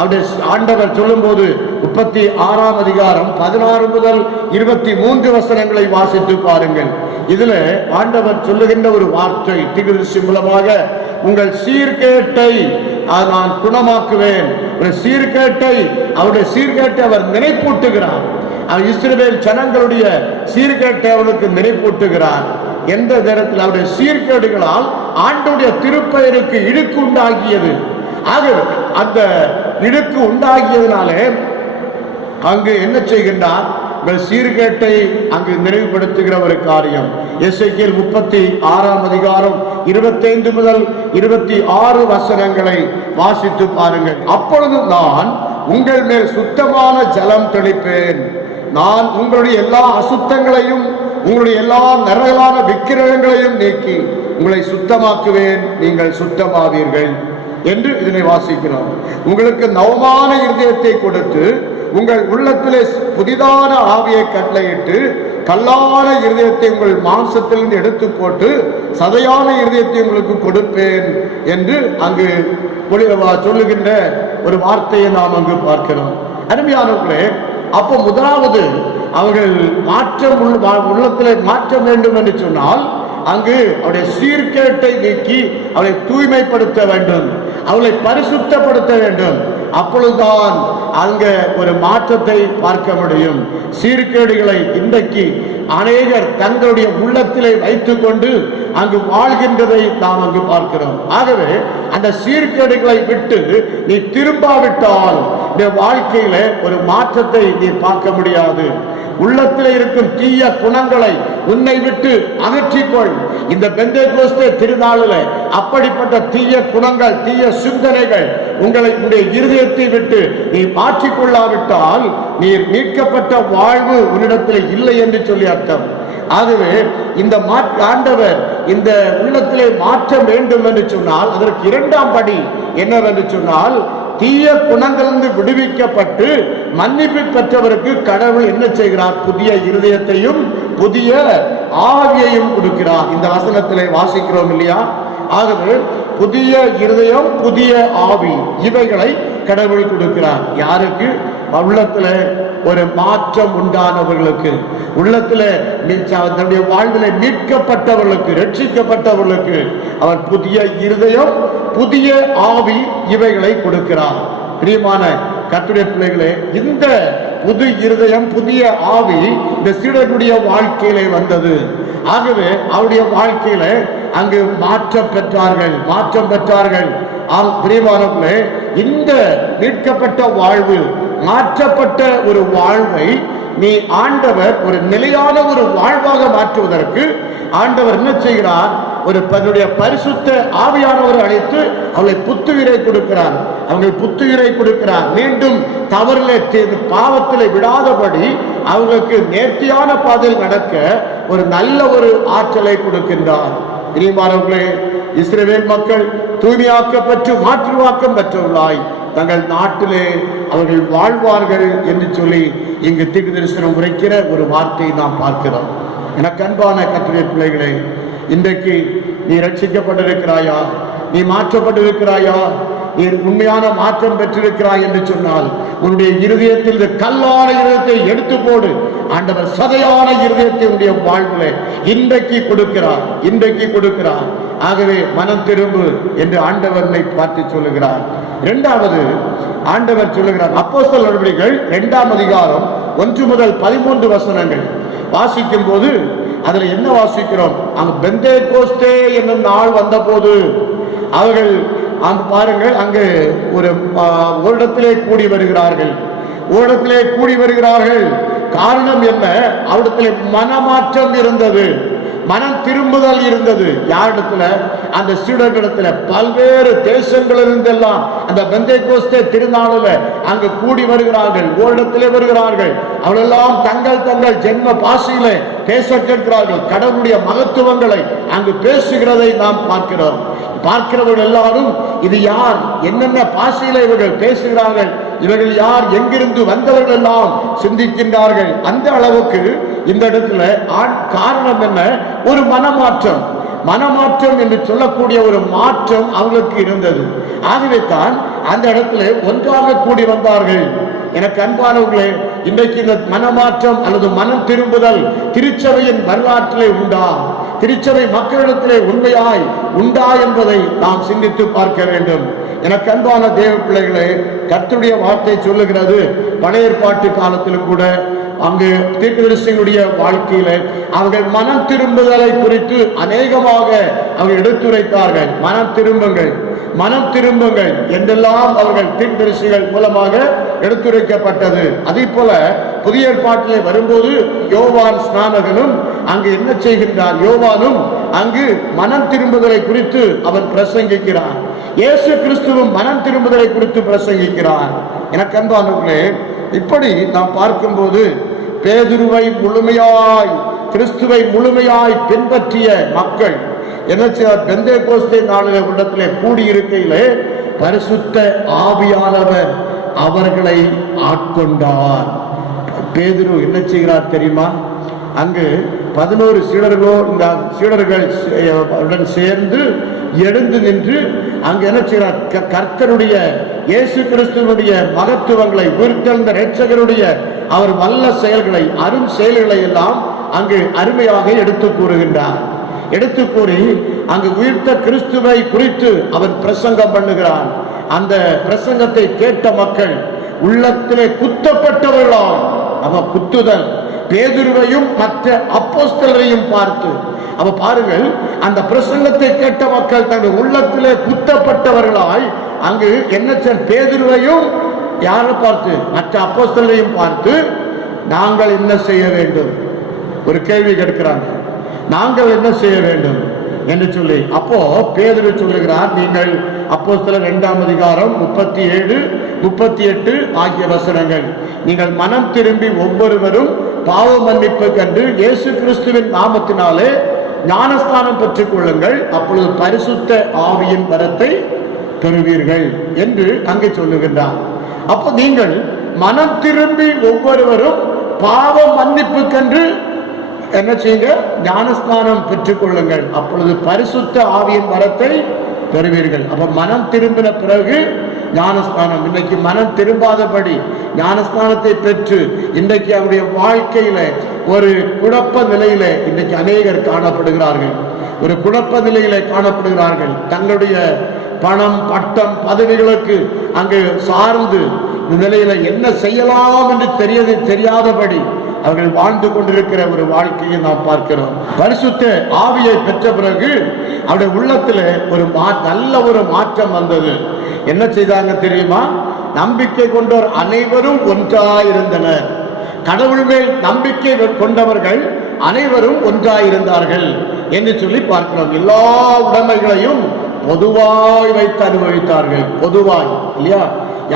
அவருடைய ஆண்டவர் சொல்லும் போது 36ஆம் அதிகாரம் 16 முதல் 23 வசனங்களை வாசித்து பாருங்கள். இதுல ஆண்டவர் சொல்லுகின்ற ஒரு வார்த்தை தீர்க்கதரிசி மூலமாக, உங்கள் சீர்கேட்டை நான் குணமாக்குவேன். அவருடைய சீர்கேட்டை அவர் நினைப்பூட்டுகிறார். இஸ்ரவேல் ஜனங்களுடைய சீர்கேட்டை அவருக்கு நினைப்பூட்டுகிறார். எந்த நேரத்தில் அவருடைய சீர்கேடுகளால் ஆண்டவருடைய திருப்பெயருக்கு இழுக்கு உண்டாகியது. ஆகவே அந்த இழுக்கு உண்டாகியதுனாலே அங்கு என்ன செய்கின்றார்? சீர்கேட்டை அங்கு நினைவுபடுத்துகிற ஒரு காரியம். எசேக்கியேல் 36ஆம் அதிகாரம் 25 முதல் 26 வசனங்களை வாசித்து பாருங்கள். அப்பொழுது நான் உங்கள் மேல் சுத்தமான ஜலம் தெளிப்பேன், நான் உங்களுடைய எல்லா அசுத்தங்களையும் உங்களுடைய எல்லா நரகலான விக்கிரகங்களையும் நீக்கி உங்களை சுத்தமாக்குவேன், நீங்கள் சுத்தமாவீர்கள் என்று இதனை வாசிக்கிறோம். உங்களுக்கு நவமான இருதயத்தை கொடுத்து உங்கள் உள்ளத்திலே புதிதான ஆவியை கட்டளையிட்டு கல்லான இருதயத்தை உங்கள் மாம்சத்திலிருந்து எடுத்து போட்டு சதையான இருதயத்தை உங்களுக்கு கொடுப்பேன் என்று அங்கு சொல்லுகின்ற ஒரு வார்த்தையை நாம் அங்கு பார்க்கிறோம். அருமையானவர்களே, அப்போ முதலாவது அவர்கள் உள்ளத்திலே மாற்றம் வேண்டும் என்று சொன்னால் அங்கு அவருடைய சீர்கேட்டை நீக்கி அவளை தூய்மைப்படுத்த வேண்டும், அவளை பரிசுத்தப்படுத்த வேண்டும். அப்பொழுதுதான் அங்க ஒரு மாற்றத்தை பார்க்க முடியும். சீர்கேடுகளை இன்றைக்கு அநேகர் தங்களுடைய உள்ளத்திலே வைத்துக் கொண்டு அங்கு வாழ்கின்றதை நாம் அங்கு பார்க்கிறோம். ஆகவே அந்த சீர்கேடுகளை விட்டு நீ திரும்பாவிட்டால் இந்த வாழ்க்கையில ஒரு மாற்றத்தை நீ பார்க்க முடியாது. உள்ளத்தில் இருக்கும் தீய குணங்களை உன்னை விட்டு அகற்றிக்கொள். இந்த பெந்தேகோஸ்தே திருநாளில் அப்படிப்பட்ட தீய குணங்கள், தீய சிந்தனைகள் உங்களுடைய இருதயத்தை விட்டு நீ மாற்றிக்கொள்ளாவிட்டால் நீர் மீட்கப்பட்ட வாழ்வு உன்னிடத்தில் இல்லை என்று சொல்லி அர்த்தம். ஆகவே இந்த ஆண்டவர் இந்த உள்ளத்திலே மாற்ற வேண்டும் என்று சொன்னால் அதற்கு இரண்டாம் படி என்னவென்று சொன்னால் தீய குணங்களிலிருந்து விடுவிக்கப்பட்டு மன்னிப்பு பெற்றவருக்கு கடவுள் என்ன செய்கிறார்? புதிய இருதயத்தையும் புதிய ஆவியையும் கொடுக்கிறார். இந்த வசனத்திலே வாசிக்கிறோம் இல்லையா? ஆகவே புதிய இருதயம் புதிய ஆவி இவைகளை கடவுள் கொடுக்கிறார். யாருக்கு? உள்ளத்துல ஒரு மாற்றம் உண்டானவர்களுக்கு, உள்ளத்துல தன்னுடைய வாழ்வில மீட்கப்பட்டவர்களுக்கு, ரட்சிக்கப்பட்டவர்களுக்கு அவர் புதிய இருதயம் புதிய ஆவி இவைகளை கொடுக்கிறார். பிரியமான கர்த்தருடைய பிள்ளைகளே, இந்த புது இருதயம் புதிய ஆவி இந்த சீடர்களுடைய வாழ்க்கையிலே வந்தது. ஆகவே அவருடைய வாழ்க்கையில அங்கு மாற்றம் பெற்றார்கள். பிரியமானவர்களே, இந்த மீட்கப்பட்ட வாழ்வு, மாற்றப்பட்ட ஒரு வாழ்வை நீ ஆண்டவர் ஒரு நிலையான ஒரு வாழ்வாக மாற்றுவதற்கு ஆண்டவர் என்ன செய்கிறார்? ஒரு தன்னுடைய பரிசுத்த ஆவியானவரை அழைத்து அவளை புத்துயிரை கொடுக்கிறார். அவர்கள் புத்துயிரை கொடுக்கிறார். மீண்டும் தவறிலே பாவத்திலே விடாதபடி அவர்களுக்கு நேர்த்தியான பாதையில் நடக்க ஒரு நல்ல ஒரு ஆற்றலை கொடுக்கின்றார். பிரியமானவர்களே, இஸ்ரவேல் மக்கள் தூய்மையாக்கப்பட்டு மாற்றுவாக்கம் பெற்றவர்களாய் தங்கள் நாட்டிலே அவர்கள் வாழ்வார்கள் என்று சொல்லி இங்கு தீர்க்கதரிசனம் உரைக்கிற ஒரு வார்த்தையை நாம் பார்க்கிறோம். எனக்கு அன்பான கர்த்தருடைய பிள்ளைகளே, இன்றைக்கு நீ ரட்சிக்கப்பட்டிருக்கிறாயா? நீ மாற்றப்பட்டிருக்கிறாயா? நீ உண்மையான மாற்றம் பெற்றிருக்கிறாய் என்று சொன்னால் உன்னுடைய இருதயத்தில் கல்லான இருதயத்தை எடுத்து போடு. ஆண்டவர் சதையான இருதயத்தை உடைய வாழ்விலே இன்றைக்கு கொடுக்கிறார். ஆகவே மனம் திரும்பு என்று ஆண்டவரை பார்த்து சொல்லுகிறார். இரண்டாவது ஆண்டவர் சொல்லுகிறார். அப்போஸ்தலர் நடவடிக்கைகள் 2ஆம் அதிகாரம் 1 முதல் 13 வசனங்கள் வாசிக்கும் போது அதுல என்ன வாசிக்கிறோம்? அங்கு பெந்தேகோஸ்தே என்னும் நாள் வந்த போது அவர்கள் பாருங்கள், அங்கு ஒரு இடத்திலே கூடி வருகிறார்கள். காரணம் என்ன? அவரிடத்திலே மனமாற்றம் இருந்தது, மனம் திரும்புதல் இருந்தது. யாரிடத்துல? அந்த சீடர்களிடத்துல. பல்வேறு தேசங்களிலிருந்தெல்லாம் அந்த பெந்தேகோஸ்தே திருநாளில் அங்கு கூடி வருகிறார்கள், ஓரிடத்திலே வருகிறார்கள். அவளெல்லாம் தங்கள் ஜென்ம பாஷையிலே பேச கேட்கிறார்கள். கடவுளுடைய மகத்துவங்களை அங்கு பேசுகிறதை நாம் பார்க்கிறவர்கள் எல்லாரும் இது யார், என்னென்ன பாஷையில இவர்கள் பேசுகிறார்கள், இவர்கள் யார், எங்கிருந்து வந்தவர்கள் எல்லாம் சிந்திக்கின்றார்கள். அந்த அளவுக்கு இந்த இடத்துல காரணம் என்ன? ஒரு மனமாற்றம் என்று சொல்லக்கூடிய ஒரு மாற்றம் அவர்களுக்கு இருந்தது. ஆகவே தான் அந்த இடத்துல ஒன்றாக கூடி வந்தார்கள். எனக்கு அன்பானவர்களே, இன்றைக்கு இந்த மனமாற்றம் அல்லது மனம் திரும்புதல் திருச்சபையின் வரலாற்றிலே உண்டா? திருச்சபை மக்களிடத்திலே உண்மையாய் உண்டா என்பதை நாம் சிந்தித்து பார்க்க வேண்டும். எனக்கு அன்பான தேவ பிள்ளைகளே, கர்த்தருடைய வார்த்தை சொல்லுகிறது, பழைய ஏற்பாட்டு காலத்திலும் கூட அங்கு தீர்க்கதரிசிகளுடைய வாழ்க்கையில அவர்கள் மனம் திரும்புதலை குறித்து அநேகமாக அவர்கள் எடுத்துரைத்தார்கள். மனம் திரும்புங்கள் என்றெல்லாம் அவர்கள் தீர்க்கதரிசிகள் மூலமாக எடுத்துரைக்கப்பட்டது. அதே போல புதிய ஏற்பாட்டிலே வரும்போது யோவான் ஸ்நானகனும் அங்கு என்ன செய்கின்றார்? யோவானும் அங்கு மனம் திரும்புதலை குறித்து அவர் பிரசங்கிக்கிறார். இயேசு கிறிஸ்துவும் மனம் திரும்புதலை குறித்து பிரசங்கிக்கிறார். எனக்கு அன்பானவர்களே, இப்படி நாம் பார்க்கும்போது பேதுருவை முழுமையாய், கிறிஸ்துவை முழுமையாய் பின்பற்றிய மக்கள் என்ன செய்தார்? பெந்தேகோஸ்தே நாளிலே உள்ளத்திலே கூடியிருக்கையிலே பரிசுத்த ஆவியானவர் அவர்களை ஆட்கொண்டார். பேதுரு என்ன செய்கிறார் தெரியுமா? அங்கு 11 சீடர்கள் சேர்ந்து எழுந்து நின்று அங்கு என்ன செய்கிறார்? கர்த்தருடைய இயேசு கிறிஸ்துவனுடைய மகத்துவங்களை, உயிர்த்தெழுந்த இரட்சகருடைய அவர் வல்ல செயல்களை, அரும் செயல்களை எல்லாம் அங்கு அருமையாக எடுத்து கூறுகின்றார். எடுத்து கூறி அங்கு உயிர்த்த கிறிஸ்துவை குறித்து அவர் பிரசங்கம் பண்ணுகிறார். அந்த பிரசங்கத்தை கேட்ட மக்கள் உள்ளத்திலே குத்தப்பட்டவர்களாம். அவன் குத்துதல் பேதுருவையும் மற்ற அப்போஸ்தலரையும் பார்த்து, அவ பாருங்கள், அந்த பிரசங்கத்தை கேட்ட மக்கள் தங்கள் உள்ளத்திலே குத்தப்பட்டவர்களாய் அங்கு என்ன பேதுருவையும் யாரை பார்த்து? மற்ற அப்போஸ்தலரையும் பார்த்து, நாங்கள் என்ன செய்ய வேண்டும்? ஒரு கேள்வி கேட்கிறாங்க. நாங்கள் என்ன செய்ய வேண்டும் என்று சொல்லி அப்போ பேதுரு சொல்லுகிறார், நீங்கள் அப்போஸ்தலர் 2ஆம் அதிகாரம் 37, 38 ஆகிய வசனங்கள், நீங்கள் மனம் திரும்பி ஒவ்வொருவரும் பாவ மன்னிப்பு கண்டு இயேசு கிறிஸ்துவின் நாமத்தினாலே ஞானஸ்தானம் பெற்றுக் கொள்ளுங்கள், அப்பொழுது பரிசுத்த ஆவியின் வரத்தை பெறுவீர்கள் என்று அங்கே சொல்லுகின்றார். அப்போ நீங்கள் மனம் திரும்பி ஒவ்வொருவரும் பாவ மன்னிப்புக்கென்று என்ன செய்யுங்க, ஞானஸ்நானம் பெற்றுக் கொள்ளுங்கள். அப்பொழுது பரிசுத்த ஆவியின் வரத்தை பெறுவீர்கள். அப்ப மனம் திரும்பின பிறகு ஞானஸ்நானம். இன்னைக்கு மனம் திரும்பாதபடி ஞானஸ்நானத்தை பெற்று இன்றைக்கு அவருடைய வாழ்க்கையில ஒரு குழப்ப நிலையில இன்றைக்கு அநேகர் காணப்படுகிறார்கள். ஒரு குழப்ப நிலையில காணப்படுகிறார்கள். தங்களுடைய பணம், பட்டம், பதவிகளுக்கு அங்கு சார்ந்து இந்த நிலையில என்ன செய்யலாம் என்று தெரியாதபடி அவர்கள் வாழ்ந்து கொண்டிருக்கிற ஒரு வாழ்க்கையை நாம் பார்க்கிறோம். பரிசுத்த ஆவியை பெற்ற பிறகு அவருடைய உள்ளத்துல ஒரு நல்ல ஒரு மாற்றம் வந்தது. என்ன செய்தாங்க தெரியுமா? நம்பிக்கை கொண்டோர் அனைவரும் ஒன்றாயிருந்தனர். கடவுள் மேல் நம்பிக்கை கொண்டவர்கள் அனைவரும் ஒன்றாயிருந்தார்கள் என்று சொல்லி பார்க்கிறோம். எல்லா உடைமைகளையும் பொதுவாய் வைத்து அனுபவித்தார்கள். பொதுவாய், இல்லையா?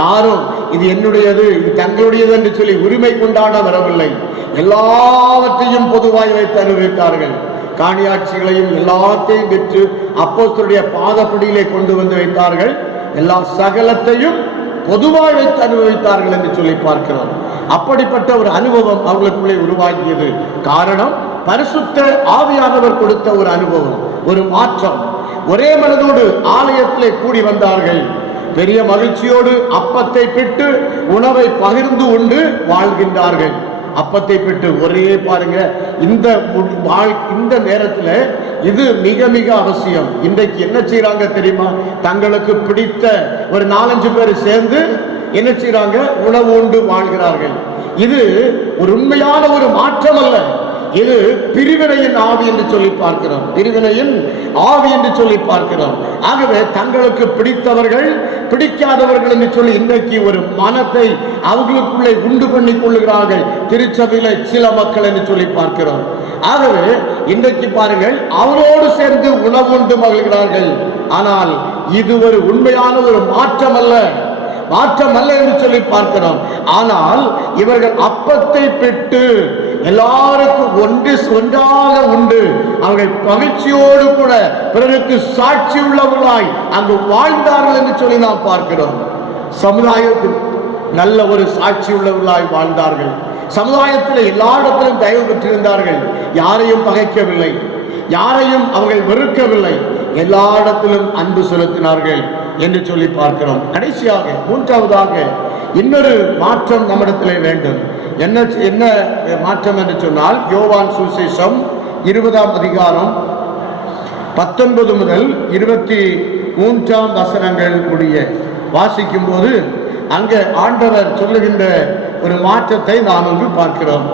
யாரும் இது என்னுடையது, இது தங்களுடையது என்று சொல்லி உரிமை கொண்டாட வரவில்லை. எல்லாவற்றையும் பொதுவாய் வைத்து அனுபவித்தார்கள். காணியாட்சிகளையும் எல்லாத்தையும் பெற்று அப்போஸ்தலருடைய பாதப்படியிலே கொண்டு வந்து வைத்தார்கள். எல்லா சகலத்தையும் பொதுவாய் வைத்து அனுபவித்தார்கள் என்று சொல்லி பார்க்கிறோம். அப்படிப்பட்ட ஒரு அனுபவம் அவர்களுக்குள்ளே உருவாக்கியது. காரணம், பரிசுத்த ஆவியானவர் கொடுத்த ஒரு அனுபவம், ஒரு மாற்றம். ஒரே மனதோடு ஆலயத்திலே கூடி வந்தார்கள். பெரிய மகிழ்ச்சியோடு அப்பத்தை பிட்டு உணவை பகிர்ந்து உண்டு வாழ்கின்றார்கள். அப்பத்தை பிட்டு ஒரே பாருங்க, இந்த நேரத்தில் இது மிக மிக அவசியம். இன்றைக்கு என்ன செய்யறாங்க தெரியுமா? தங்களுக்கு பிடித்த ஒரு 4-5 பேர் சேர்ந்து என்ன செய்யறாங்க? உணவு உண்டு வாழ்கிறார்கள். இது ஒரு உண்மையான ஒரு மாற்றம் அல்ல. இது பிரிவினையின் ஆவி என்று சொல்லி பார்க்கிறோம். பிரிவினையின் ஆவி என்று சொல்லி பார்க்கிறோம். ஆகவே தங்களுக்கு பிடித்தவர்கள், பிடிக்காதவர்கள் என்று சொல்லி இன்றைக்கு ஒரு மனத்தை அவர்களுக்குள்ளே உண்டு பண்ணி கொள்ளுகிறார்கள் திருச்சபையில சில மக்கள் என்று சொல்லி பார்க்கிறோம். ஆகவே இன்றைக்கு பாருங்கள், அவரோடு சேர்ந்து உணவு உண்டு மகிழ்கிறார்கள். ஆனால் இது ஒரு உண்மையான ஒரு மாற்றம் அல்ல, மாற்றம் அல்ல என்று சொல்லி பார்க்கிறோம். ஆனால் இவர்கள் அப்பத்தை பெற்று எல்லாருக்கும் ஒன்றாக உண்டு அவர்கள் மகிழ்ச்சியோடு கூட பிறருக்கு சாட்சி உள்ளவர்களாய் அங்கு வாழ்ந்தார்கள் என்று சொல்லி நாம் பார்க்கிறோம். சமுதாயத்தில் நல்ல ஒரு சாட்சி உள்ளவர்களாய் வாழ்ந்தார்கள். சமுதாயத்தில் எல்லா இடத்திலும் தயவு பெற்றிருந்தார்கள். யாரையும் பகைக்கவில்லை, யாரையும் அவர்கள் வெறுக்கவில்லை, எல்லா இடத்திலும் அன்பு செலுத்தினார்கள் என்று சொல்லி பார்க்கிறோம். கடைசியாக 3வதாக இன்னொரு மாற்றம் நம்மிடத்திலே வேண்டும். என்ன மாற்றம் என்று சொன்னால், யோவான் சுவிசேஷம் 20ஆம் அதிகாரம் 19 முதல் 23ஆம் வசனங்கள் முடிய வாசிக்கும் போது அங்கே ஆண்டவர் சொல்லுகின்ற ஒரு மாற்றத்தை நாம் அங்கு பார்க்கிறோம்.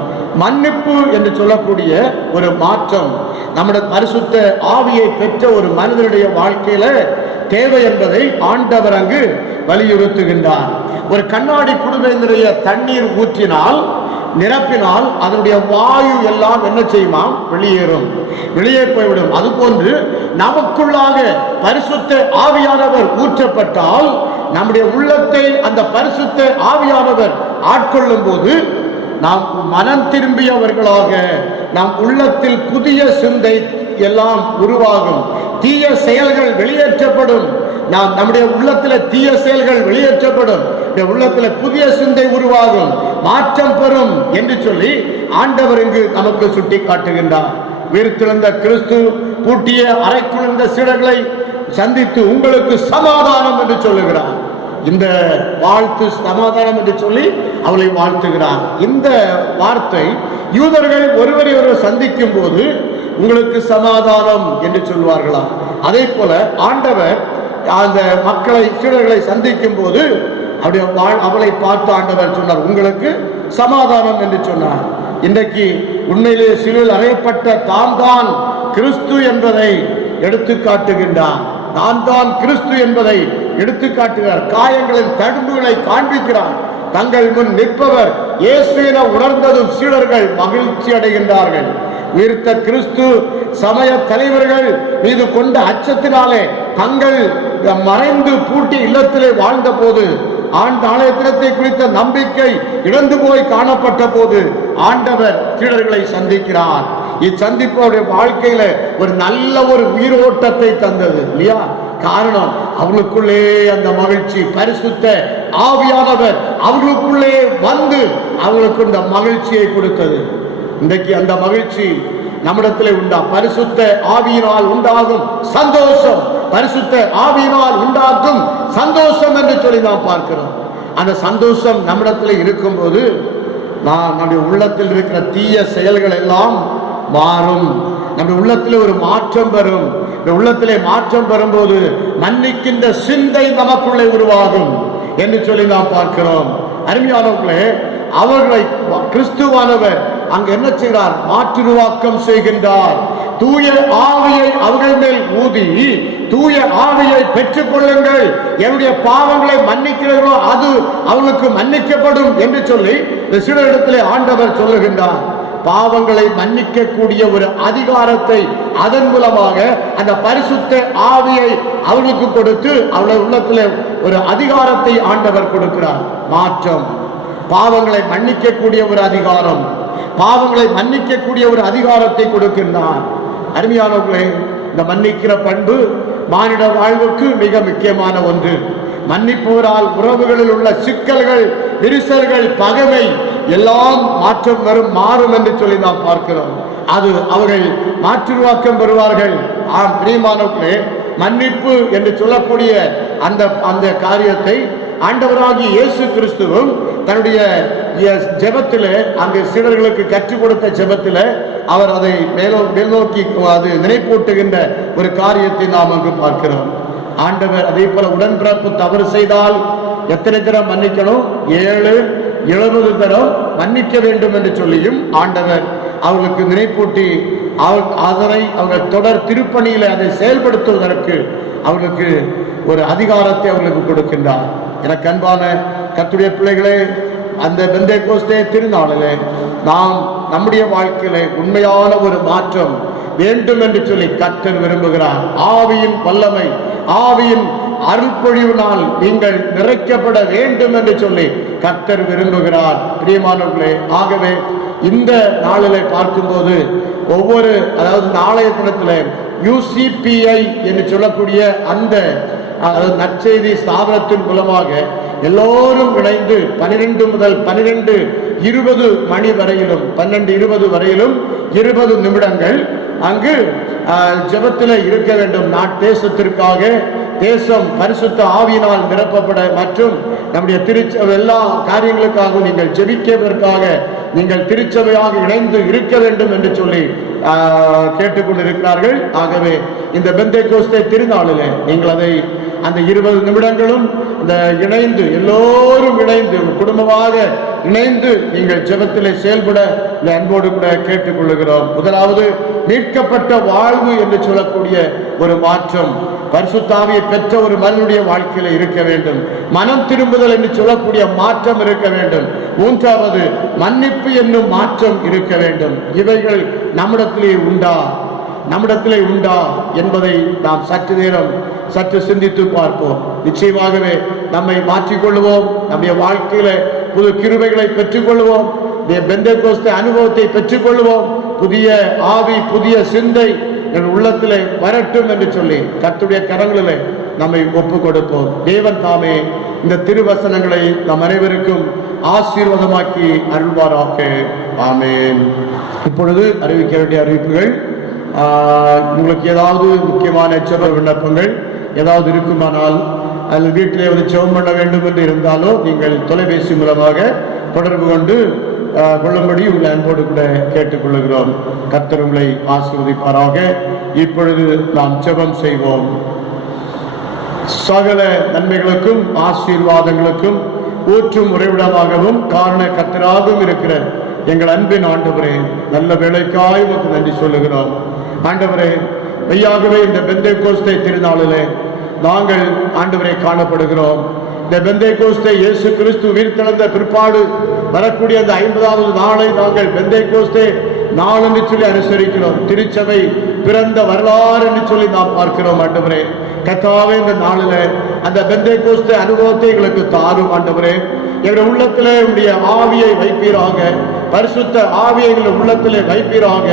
மன்னிப்பு என்று சொல்லக்கூடிய ஒரு மாற்றம் நம்முடைய பரிசுத்த ஆவியை பெற்ற ஒரு மனிதனுடைய வாழ்க்கையில தேவை என்பதை ஆண்டவர் அங்கு வலியுறுத்துகின்றார். ஒரு கண்ணாடி குடுவை நிறைய தண்ணீர் ஊற்றினால், நிரப்பினால் அதனுடைய வாயு எல்லாம் என்ன செய்யுமா? வெளியே போய்விடும். அதுபோன்று நமக்குள்ளாக பரிசுத்த ஆவியானவர் ஊற்றப்பட்டால், நம்முடைய உள்ளத்தை அந்த பரிசுத்த ஆவியானவர் ஆட்கொள்ளும் போது நாம் மனம் திரும்பியவர்களாக நம் உள்ளத்தில் புதிய சிந்தை எல்லாம் உருவாகும். தீய செயல்கள் வெளியேற்றப்படும். நம்முடைய உள்ளத்தில் தீய செயல்கள் வெளியேற்றப்படும். உள்ளத்தில் புதிய சிந்தை உருவாகும், மாற்றம் பெறும் என்று சொல்லி ஆண்டவர் இங்கு நமக்கு சுட்டி காட்டுகின்றார். உயிர்த்தெழுந்த கிறிஸ்து பூட்டிய அறைக்குள்ளிருந்த சீடர்களை சந்தித்து உங்களுக்கு சமாதானம் என்று சொல்லுகிறார். இந்த வாழ்த்து சமாதானம் என்று சொல்லி அவளை வாழ்த்துகிறார். இந்த வார்த்தை யூதர்கள் ஒருவரை ஒருவர் சந்திக்கும் போது உங்களுக்கு சமாதானம் என்று சொல்வார்களாம். அதே போல ஆண்டவர் அந்த மக்களை, சீடர்களை சந்திக்கும் போது அவளை பார்த்து ஆண்டவர் சொன்னார், உங்களுக்கு சமாதானம் என்று சொன்னார். இன்றைக்கு உண்மையிலே சிலுவையில் அறையப்பட்ட தான் கிறிஸ்து என்பதை எடுத்து காட்டுகின்றார். தான் கிறிஸ்து என்பதை எடுத்து காட்டுகிறார். காயங்களின் தடும்புகளை காண்பிக்கிறார். தங்கள் முன் நிற்பவர் இயேசுவினை உணர்ந்ததும் சீடர்கள் மகிழ்ச்சி அடைகின்றார்கள். உயிர்த்த கிறிஸ்து சமய தலைவர்கள் மீது கொண்ட அச்சத்தினாலே தங்கள் மறைந்து பூட்டி இல்லத்திலே வாழ்ந்த போது, ஆலயத்தினத்தை குறித்த நம்பிக்கை இழந்து போய் காணப்பட்ட போது ஆண்டவர் சீடர்களை சந்திக்கிறார். இச்சந்திப்பு அவருடைய வாழ்க்கையில ஒரு நல்ல ஒரு உயிரோட்டத்தை தந்தது, இல்லையா? காரணம் அவர்களுக்குள்ளே அந்த மகிழ்ச்சி, பரிசுத்த ஆவியானவர் அவர்களுக்குள்ளே வந்து அவர்களுக்கு இந்த மகிழ்ச்சியை கொடுத்தது. இன்றைக்கு அந்த மகிழ்ச்சி நம்மிடத்திலே உண்டா? பரிசுத்த ஆவியினால் உண்டாகும் சந்தோஷம், பரிசுத்த ஆவியினால் உண்டாகும் சந்தோஷம் என்று சொல்லி நாம் பார்க்கிறோம். அந்த சந்தோஷம் நம்மிடத்தில் இருக்கும்போது நம்முடைய உள்ளத்தில் இருக்கிற தீய செயல்கள் எல்லாம் மாறும். நம்முடைய உள்ளத்தில் ஒரு மாற்றம் பெறும். உள்ளத்திலே மாற்றம் பெறும்போது மன்னிக்கின்ற சிந்தை நமக்குள்ளே உருவாகும் என்று சொல்லி நாம் பார்க்கிறோம். அருமையானவர்களே, அவர்களை கிறிஸ்துவானவர் அங்கு என்ன செய்கிறார்? மாற்றுருவாக்கம் செய்கின்றார். தூய ஆவியை அவர்கள் மேல் ஊதி, தூய ஆவியை பெற்றுக் கொள்ளுங்கள், என்னுடைய பாவங்களை மன்னிக்கிறீர்களோ அது அவர்களுக்கு மன்னிக்கப்படும் என்று சொல்லி சீடரிடத்திலே ஆண்டவர் சொல்லுகின்றார். பாவங்களை மன்னிக்கக்கூடிய ஒரு அதிகாரத்தை அதன் மூலமாக அந்த பரிசுத்த ஆவியை அவர்களுக்கு கொடுத்து அவர்கள் உள்ளத்தில் ஒரு அதிகாரத்தை ஆண்டவர் கொடுக்கிறார். மாற்றம், பாவங்களை மன்னிக்கக்கூடிய ஒரு அதிகாரம், பாவங்களை மன்னிக்கக்கூடிய ஒரு அதிகாரத்தை கொடுக்கின்றார். அருமையானவர்களே, இந்த மன்னிக்கிற பண்பு மானிட வாழ்வுக்கு மிக முக்கியமான ஒன்று. மன்னிப்போரால் உறவுகளில் உள்ள சிக்கல்கள், விரிசல்கள், பகைமை எல்லாம் மாறும் என்று சொல்லி நாம் பார்க்கிறோம். அது அவர்கள் மாற்றுருவாக்கம் பெறுவார்கள். ஆம் பிரியமானவர்களே, மன்னிப்பு என்று சொல்லக்கூடிய அந்த காரியத்தை ஆண்டவராகிய இயேசு கிறிஸ்துவும் தன்னுடைய ஜெபத்திலே, அங்கு சீடர்களுக்கு கற்றுக் கொடுத்த ஜெபத்திலே அவர் அதை மேல்நோக்கி அது நினைப்பூட்டுகின்ற ஒரு காரியத்தை நாம் அங்கு பார்க்கிறோம். ஆண்டவர் அதே போல உடன்பிறப்பு தவறு செய்தால் எத்தனை தரம் மன்னிக்கணும்? 70 தரம் மன்னிக்க வேண்டும் என்று சொல்லியும் ஆண்டவர் அவர்களுக்கு நினைப்பூட்டி அதனை அவர்கள் தொடர் திருப்பணியில அதை செயல்படுத்துவதற்கு அவர்களுக்கு ஒரு அதிகாரத்தை அவர்களுக்கு கொடுக்கின்றார். எனக்கு அன்பான கர்த்தருடைய பிள்ளைகளே, அந்த பெந்தேகோஸ்தே திருநாளிலே நாம் நம்முடைய வாழ்க்கையிலே உண்மையான ஒரு மாற்றம் வேண்டும் என்று சொல்லி கர்த்தர் விரும்புகிறார். ஆவியின் வல்லமை, ஆவியின் அருள்பொழிவினால் நீங்கள் நிறைக்கப்பட வேண்டும் என்று சொல்லி கர்த்தர் விரும்புகிறார். பிரியமானவர்களே, ஆகவே இந்த நாளிலே பார்க்கும்போது ஒவ்வொரு நாளைய தினத்தில் UCPI என்று சொல்லக்கூடிய அந்த நற்செய்தி ஸ்தாபனத்தின் மூலமாக எல்லோரும் இணைந்து 12 முதல் 12:20 மணி வரையிலும் 12:20 வரையிலும் 20 நிமிடங்கள் அங்கு ஜெபத்தில் இருக்க வேண்டும். தேசத்திற்காக, தேசம் பரிசுத்த ஆவியினால் நிரப்பப்பட மற்றும் நம்முடைய எல்லா காரியங்களுக்காகவும் நீங்கள் ஜெபிப்பதற்காக நீங்கள் திருச்சபையாக இணைந்து இருக்க வேண்டும் என்று சொல்லி கேட்டுக்கொண்டிருக்கிறார்கள். ஆகவே இந்த பெந்தேகோஸ்தே திருநாளிலே நீங்கள் அதை அந்த 20 நிமிடங்களும் அந்த இணைந்து எல்லோரும் இணைந்து குடும்பமாக இணைந்து நீங்கள் ஜெபத்திலே செயல்பட அன்போடு கூட கேட்டுக்கொள்ளுகிறோம். முதலாவது மீட்கப்பட்ட வாழ்வு என்று சொல்லக்கூடிய ஒரு மாற்றம் பரிசுத்த ஆவியை பெற்ற ஒரு மனிதனுடைய வாழ்க்கையில இருக்க வேண்டும். மனம் திரும்புதல் என்று சொல்லக்கூடிய மாற்றம் இருக்க வேண்டும். மூன்றாவது மன்னிப்பு என்னும் மாற்றம் இருக்க வேண்டும். இவைகள் நம்மிடத்திலே உண்டா என்பதை நாம் சற்று சிந்தித்து பார்ப்போம். நிச்சயமாகவே நம்மை மாற்றிக்கொள்வோம். நம்முடைய வாழ்க்கையில புது கிருபைகளை பெற்றுக்கொள்வோம். பெந்தேகோஸ்தே அனுபவத்தை பெற்றுக்கொள்வோம். புதிய ஆவி, புதிய சிந்தை என் உள்ளத்திலே வரட்டும் என்று சொல்லி கர்த்தருடைய கரங்களிலே நம்மை ஒப்பு கொடுப்போம். தேவன் தாமே இந்த திருவசனங்களை நம் அனைவருக்கும் ஆசீர்வாதமாக்கி அருள்வாராக. ஆமென். இப்பொழுது அறிவிக்க வேண்டிய அறிவிப்புகள். உங்களுக்கு ஏதாவது முக்கியமான ஜெப விண்ணப்பங்கள் ஏதாவது இருக்குமானால் அல்லது வீட்டிலே வந்து ஜெபம் பண்ண வேண்டும் என்று இருந்தாலோ நீங்கள் தொலைபேசி மூலமாக தொடர்பு கொள்ளும்படி உங்களை அன்போடு கூட கேட்டுக்கொள்கிறோம். கர்த்தர் உங்களை ஆசீர்வதிப்பாராக. இப்பொழுது நாம் ஜெபம் செய்வோம். சகல நன்மைகளுக்கும் ஆசீர்வாதங்களுக்கும் ஊற்றும் உறைவிடமாகவும் காரண கர்த்தராகவும் இருக்கிற எங்கள் அன்பின் ஆண்டவரே, நல்ல வேலைக்காய் உங்களுக்கு நன்றி சொல்லுகிறோம். ஆண்டவரே, மெய்யாகவே இந்த பெந்தேகோஸ்தே திருநாளிலே நாங்கள் ஆண்டவரை காணப்படுகிறோம். இந்த பெந்தேகோஸ்தே இயேசு கிறிஸ்து உயிர்த்தெழுந்த பிற்பாடு வரக்கூடிய அந்த 50வது நாளை நாங்கள் பெந்தேகோஸ்தே நாள் என்று சொல்லி அனுசரிக்கிறோம். திருச்சபை பிறந்த வரலாறு என்று சொல்லி நாம் பார்க்கிறோம். ஆண்டவரே, கர்த்தாவே, இந்த நாளில் அந்த பெந்தேகோஸ்தே அனுபவத்தை எங்களுக்கு தாரும். ஆண்டவரே, எங்களுடைய உள்ளத்திலே உடைய ஆவியை வைப்பீராக, பரிசுத்த ஆவியை எங்களுடைய உள்ளத்திலே வைப்பீராக.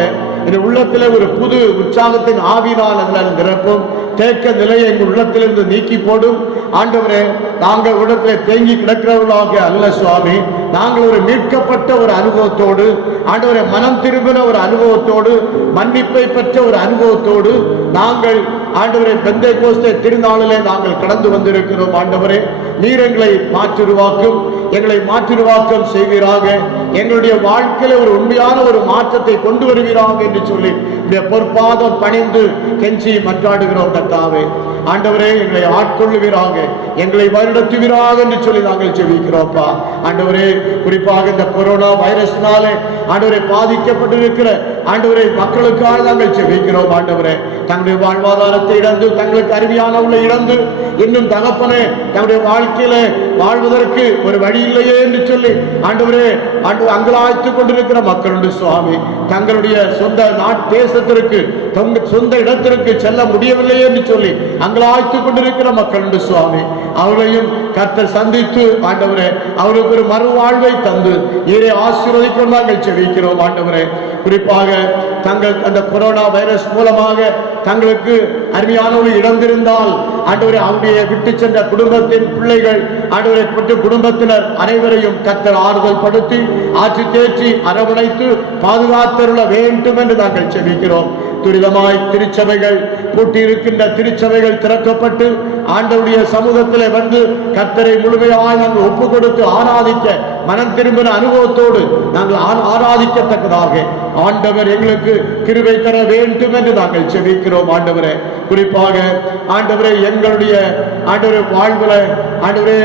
என் உள்ளத்திலே ஒரு புது உற்சாகத்தின் ஆவினால் அதில் நிரப்பும். தேக்க நிலையை எங்கள் உள்ளத்திலிருந்து நீக்கி போடும். ஆண்டவரே, நாங்கள் உள்ளத்திலே தேங்கி கிடக்கிறவர்களாக அல்ல சுவாமி, நாங்கள் ஒரு மீட்கப்பட்ட ஒரு அனுபவத்தோடு, ஆண்டவரே மனம் திரும்பின ஒரு அனுபவத்தோடு, மன்னிப்பை பெற்ற ஒரு அனுபவத்தோடு நாங்கள் ஆண்டவரே பெந்தேகோஸ்தே திருநாளிலே நாங்கள் கடந்து வந்திருக்கிறோம். ஆண்டவரே, நீர் எங்களை மாற்றுருவாக்கம் செய்வீராக, எங்களுடைய வாழ்க்கையில ஒரு உண்மையான ஒரு மாற்றத்தை கொண்டு வருவீராக என்று சொல்லி பொற்பாதம் பணிந்து கெஞ்சி மன்றாடுகிறோம். கர்த்தாவே, ஆண்டவரே, எங்களை ஆட்கொள்ளுவீராக, எங்களை வழிநடத்துவீராக என்று சொல்லி நாங்கள் ஜெபிக்கிறோம்ப்பா. ஆண்டவரே, குறிப்பாக இந்த கொரோனா வைரஸ்னாலே ஆண்டவரை பாதிக்கப்பட்டிருக்கிற ஆண்டவரை மக்களுக்காக நாங்கள் ஜெபிக்கிறோம். ஆண்டவரே, தங்களுடைய வாழ்வாதாரத்தை இழந்து, தங்களுக்கு அருமையானவர்களை இழந்து, இன்னும் தகப்பனே தங்களுடைய வாழ்க்கையில வாழ்வதற்கு ஒரு வழி இல்லையே என்று சொல்லி ஆண்டவரே அங்கலாய்த்துக் கொண்டிருக்கிற மக்கள் உண்டு சுவாமி. தங்களுடைய சொந்த தேசத்திற்கு, சொந்த இடத்திற்கு செல்ல முடியவில்லையே என்று சொல்லி அங்கலாய்த்துக் கொண்டிருக்கிற மக்கள் உண்டு சுவாமி. அவர்களையும் கர்த்தர் சந்தித்து ஆண்டவரே அவர்களுக்கு ஒரு மறுவாழ்வை தந்து இதை ஆசீர்வதிக்க நாங்கள் ஜெபிக்கிறோம். ஆண்டவரே, குறிப்பாக தங்கள் அந்த கொரோனா வைரஸ் மூலமாக தங்களுக்கு அருமையானவர்கள் இழந்திருந்தால் ஆண்டவரே, அவருடைய விட்டு சென்ற குடும்பத்தின் பிள்ளைகள் ஆண்டவரை பற்றி குடும்பத்தினர் அனைவரையும் கர்த்தர் ஆறுதல் படுத்தி ஆட்சி தேற்றி அரவணைத்து பாதுகாத்தருள வேண்டும் என்று நாங்கள் ஜெபிக்கிறோம். துரிதமாய் திருச்சபைகள் கூட்டியிருக்கின்ற திருச்சபைகள் திறக்கப்பட்டு ஆண்டவருடைய சமூகத்திலே வந்து கர்த்தரை முழுமையாக நாங்கள் ஒப்பு கொடுத்து ஆராதிக்க மனம் திரும்பின அனுபவத்தோடு நாங்கள் ஆராதிக்கத்தக்கதாக ஆண்டவர் எங்களுக்கு கிருபை தர வேண்டும் என்று நாங்கள் ஜெபிக்கிறோம். ஆண்டவரே, குறிப்பாக ஆண்டவரே எங்களுடைய வாழ்வுல ஆண்டவரே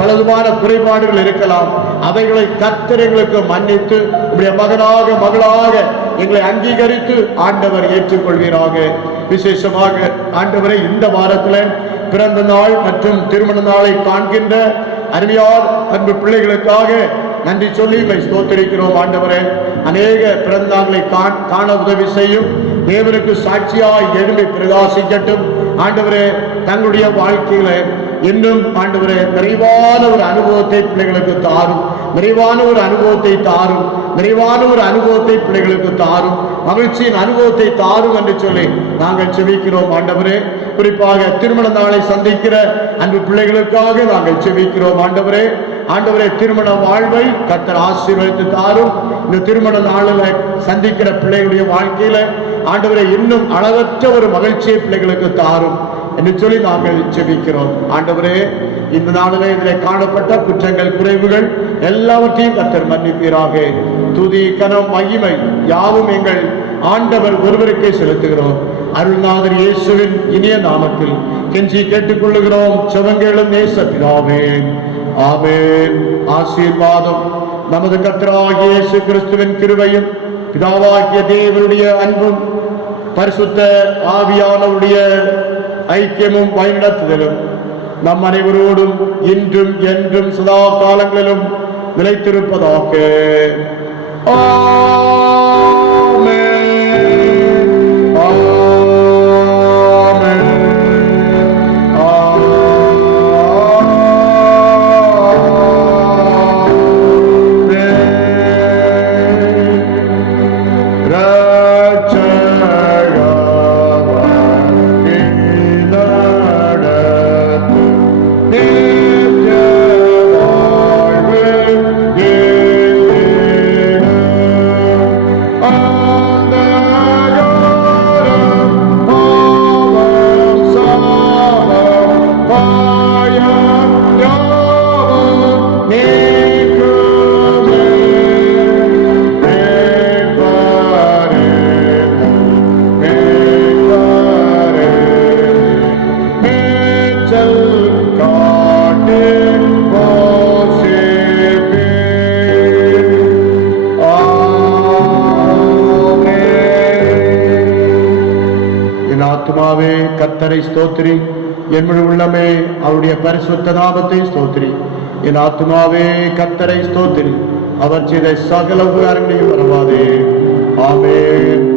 பலதுமான குறைபாடுகள் இருக்கலாம். அவைகளை கர்த்தர் எங்களுக்கு மன்னித்து மகளாக எங்களை அங்கீகரித்து ஆண்டவர் ஏற்றுக்கொள்வீராக. விசேஷமாக ஆண்டவரை இந்த வாரத்தில் பிறந்த நாள் மற்றும் திருமண நாளை காண்கின்ற அருமையார் அன்பு பிள்ளைகளுக்காக நன்றி சொல்லி ஸ்தோத்திரிக்கிறோம். ஆண்டவரே, அநேக பிறந்தாங்களை காண உதவி செய்யும். தேவனுக்கு சாட்சியாய் எழும்பி பிரகாசிக்கட்டும். ஆண்டவரே, தங்களுடைய வாழ்க்கையில இன்னும் ஆண்டவரே நிறைவான ஒரு அனுபவத்தை பிள்ளைகளுக்கு தாரும், நிறைவான ஒரு அனுபவத்தை தாரும், நிறைவான ஒரு அனுபவத்தை பிள்ளைகளுக்கு தாரும், மகிழ்ச்சியின் அனுபவத்தை தாரும் என்று சொல்லி நாங்கள் செபிக்கிறோம். ஆண்டவரே, குறிப்பாக திருமண நாளை சந்திக்கிற அன்பு பிள்ளைகளுக்காக நாங்கள் செபிக்கிறோம். ஆண்டவரே, திருமண வாழ்வை கர்த்தர் ஆசீர்வதித்து தாரும். இந்த திருமண நாளில் சந்திக்கிற பிள்ளைகளுடைய வாழ்க்கையில ஆண்டவரே இன்னும் அளவற்ற ஒரு மகிழ்ச்சியை பிள்ளைகளுக்கு தாரும் என்று சொல்லி நாங்கள் ஜெபிக்கிறோம். ஆண்டவரே, இந்த நாளிலே இதில் காணப்பட்ட குற்றங்கள் குறைவுகள் எல்லாவற்றையும் கர்த்தர் மன்னிப்பீராக. துதி கனம் மகிமை யாவும் எங்கள் ஆண்டவர் ஒருவருக்கே செலுத்துகிறோம். அருள்நாதர் இயேசுவின் இனிய நாமத்தில் கெஞ்சி கேட்டுக்கொள்ளுகிறோம். செவங்களும் நேச பிதாவே, ஆமென். ஆசீர்வாதம் நமது கர்த்தராகிய இயேசு கிறிஸ்துவின் கிருபையும் பிதாவாகிய தேவனுடைய அன்பும் பரிசுத்த ஆவியானவருடைய ஐக்கியமும் வழிநடத்துதலும் நம் அனைவரோடும் இன்றும் என்றும் சதா காலங்களிலும் நிலைத்திருப்பதாக. கர்த்தரை ஸ்தோத்திரி, என் முழு உள்ளமே அவருடைய பரிசுத்த நாமத்தை ஸ்தோத்திரி. என் ஆத்துமாவே கர்த்தரை ஸ்தோத்திரி, அவர் செய்த சகல உபகாரங்களையும் மறவாதே. ஆமென்.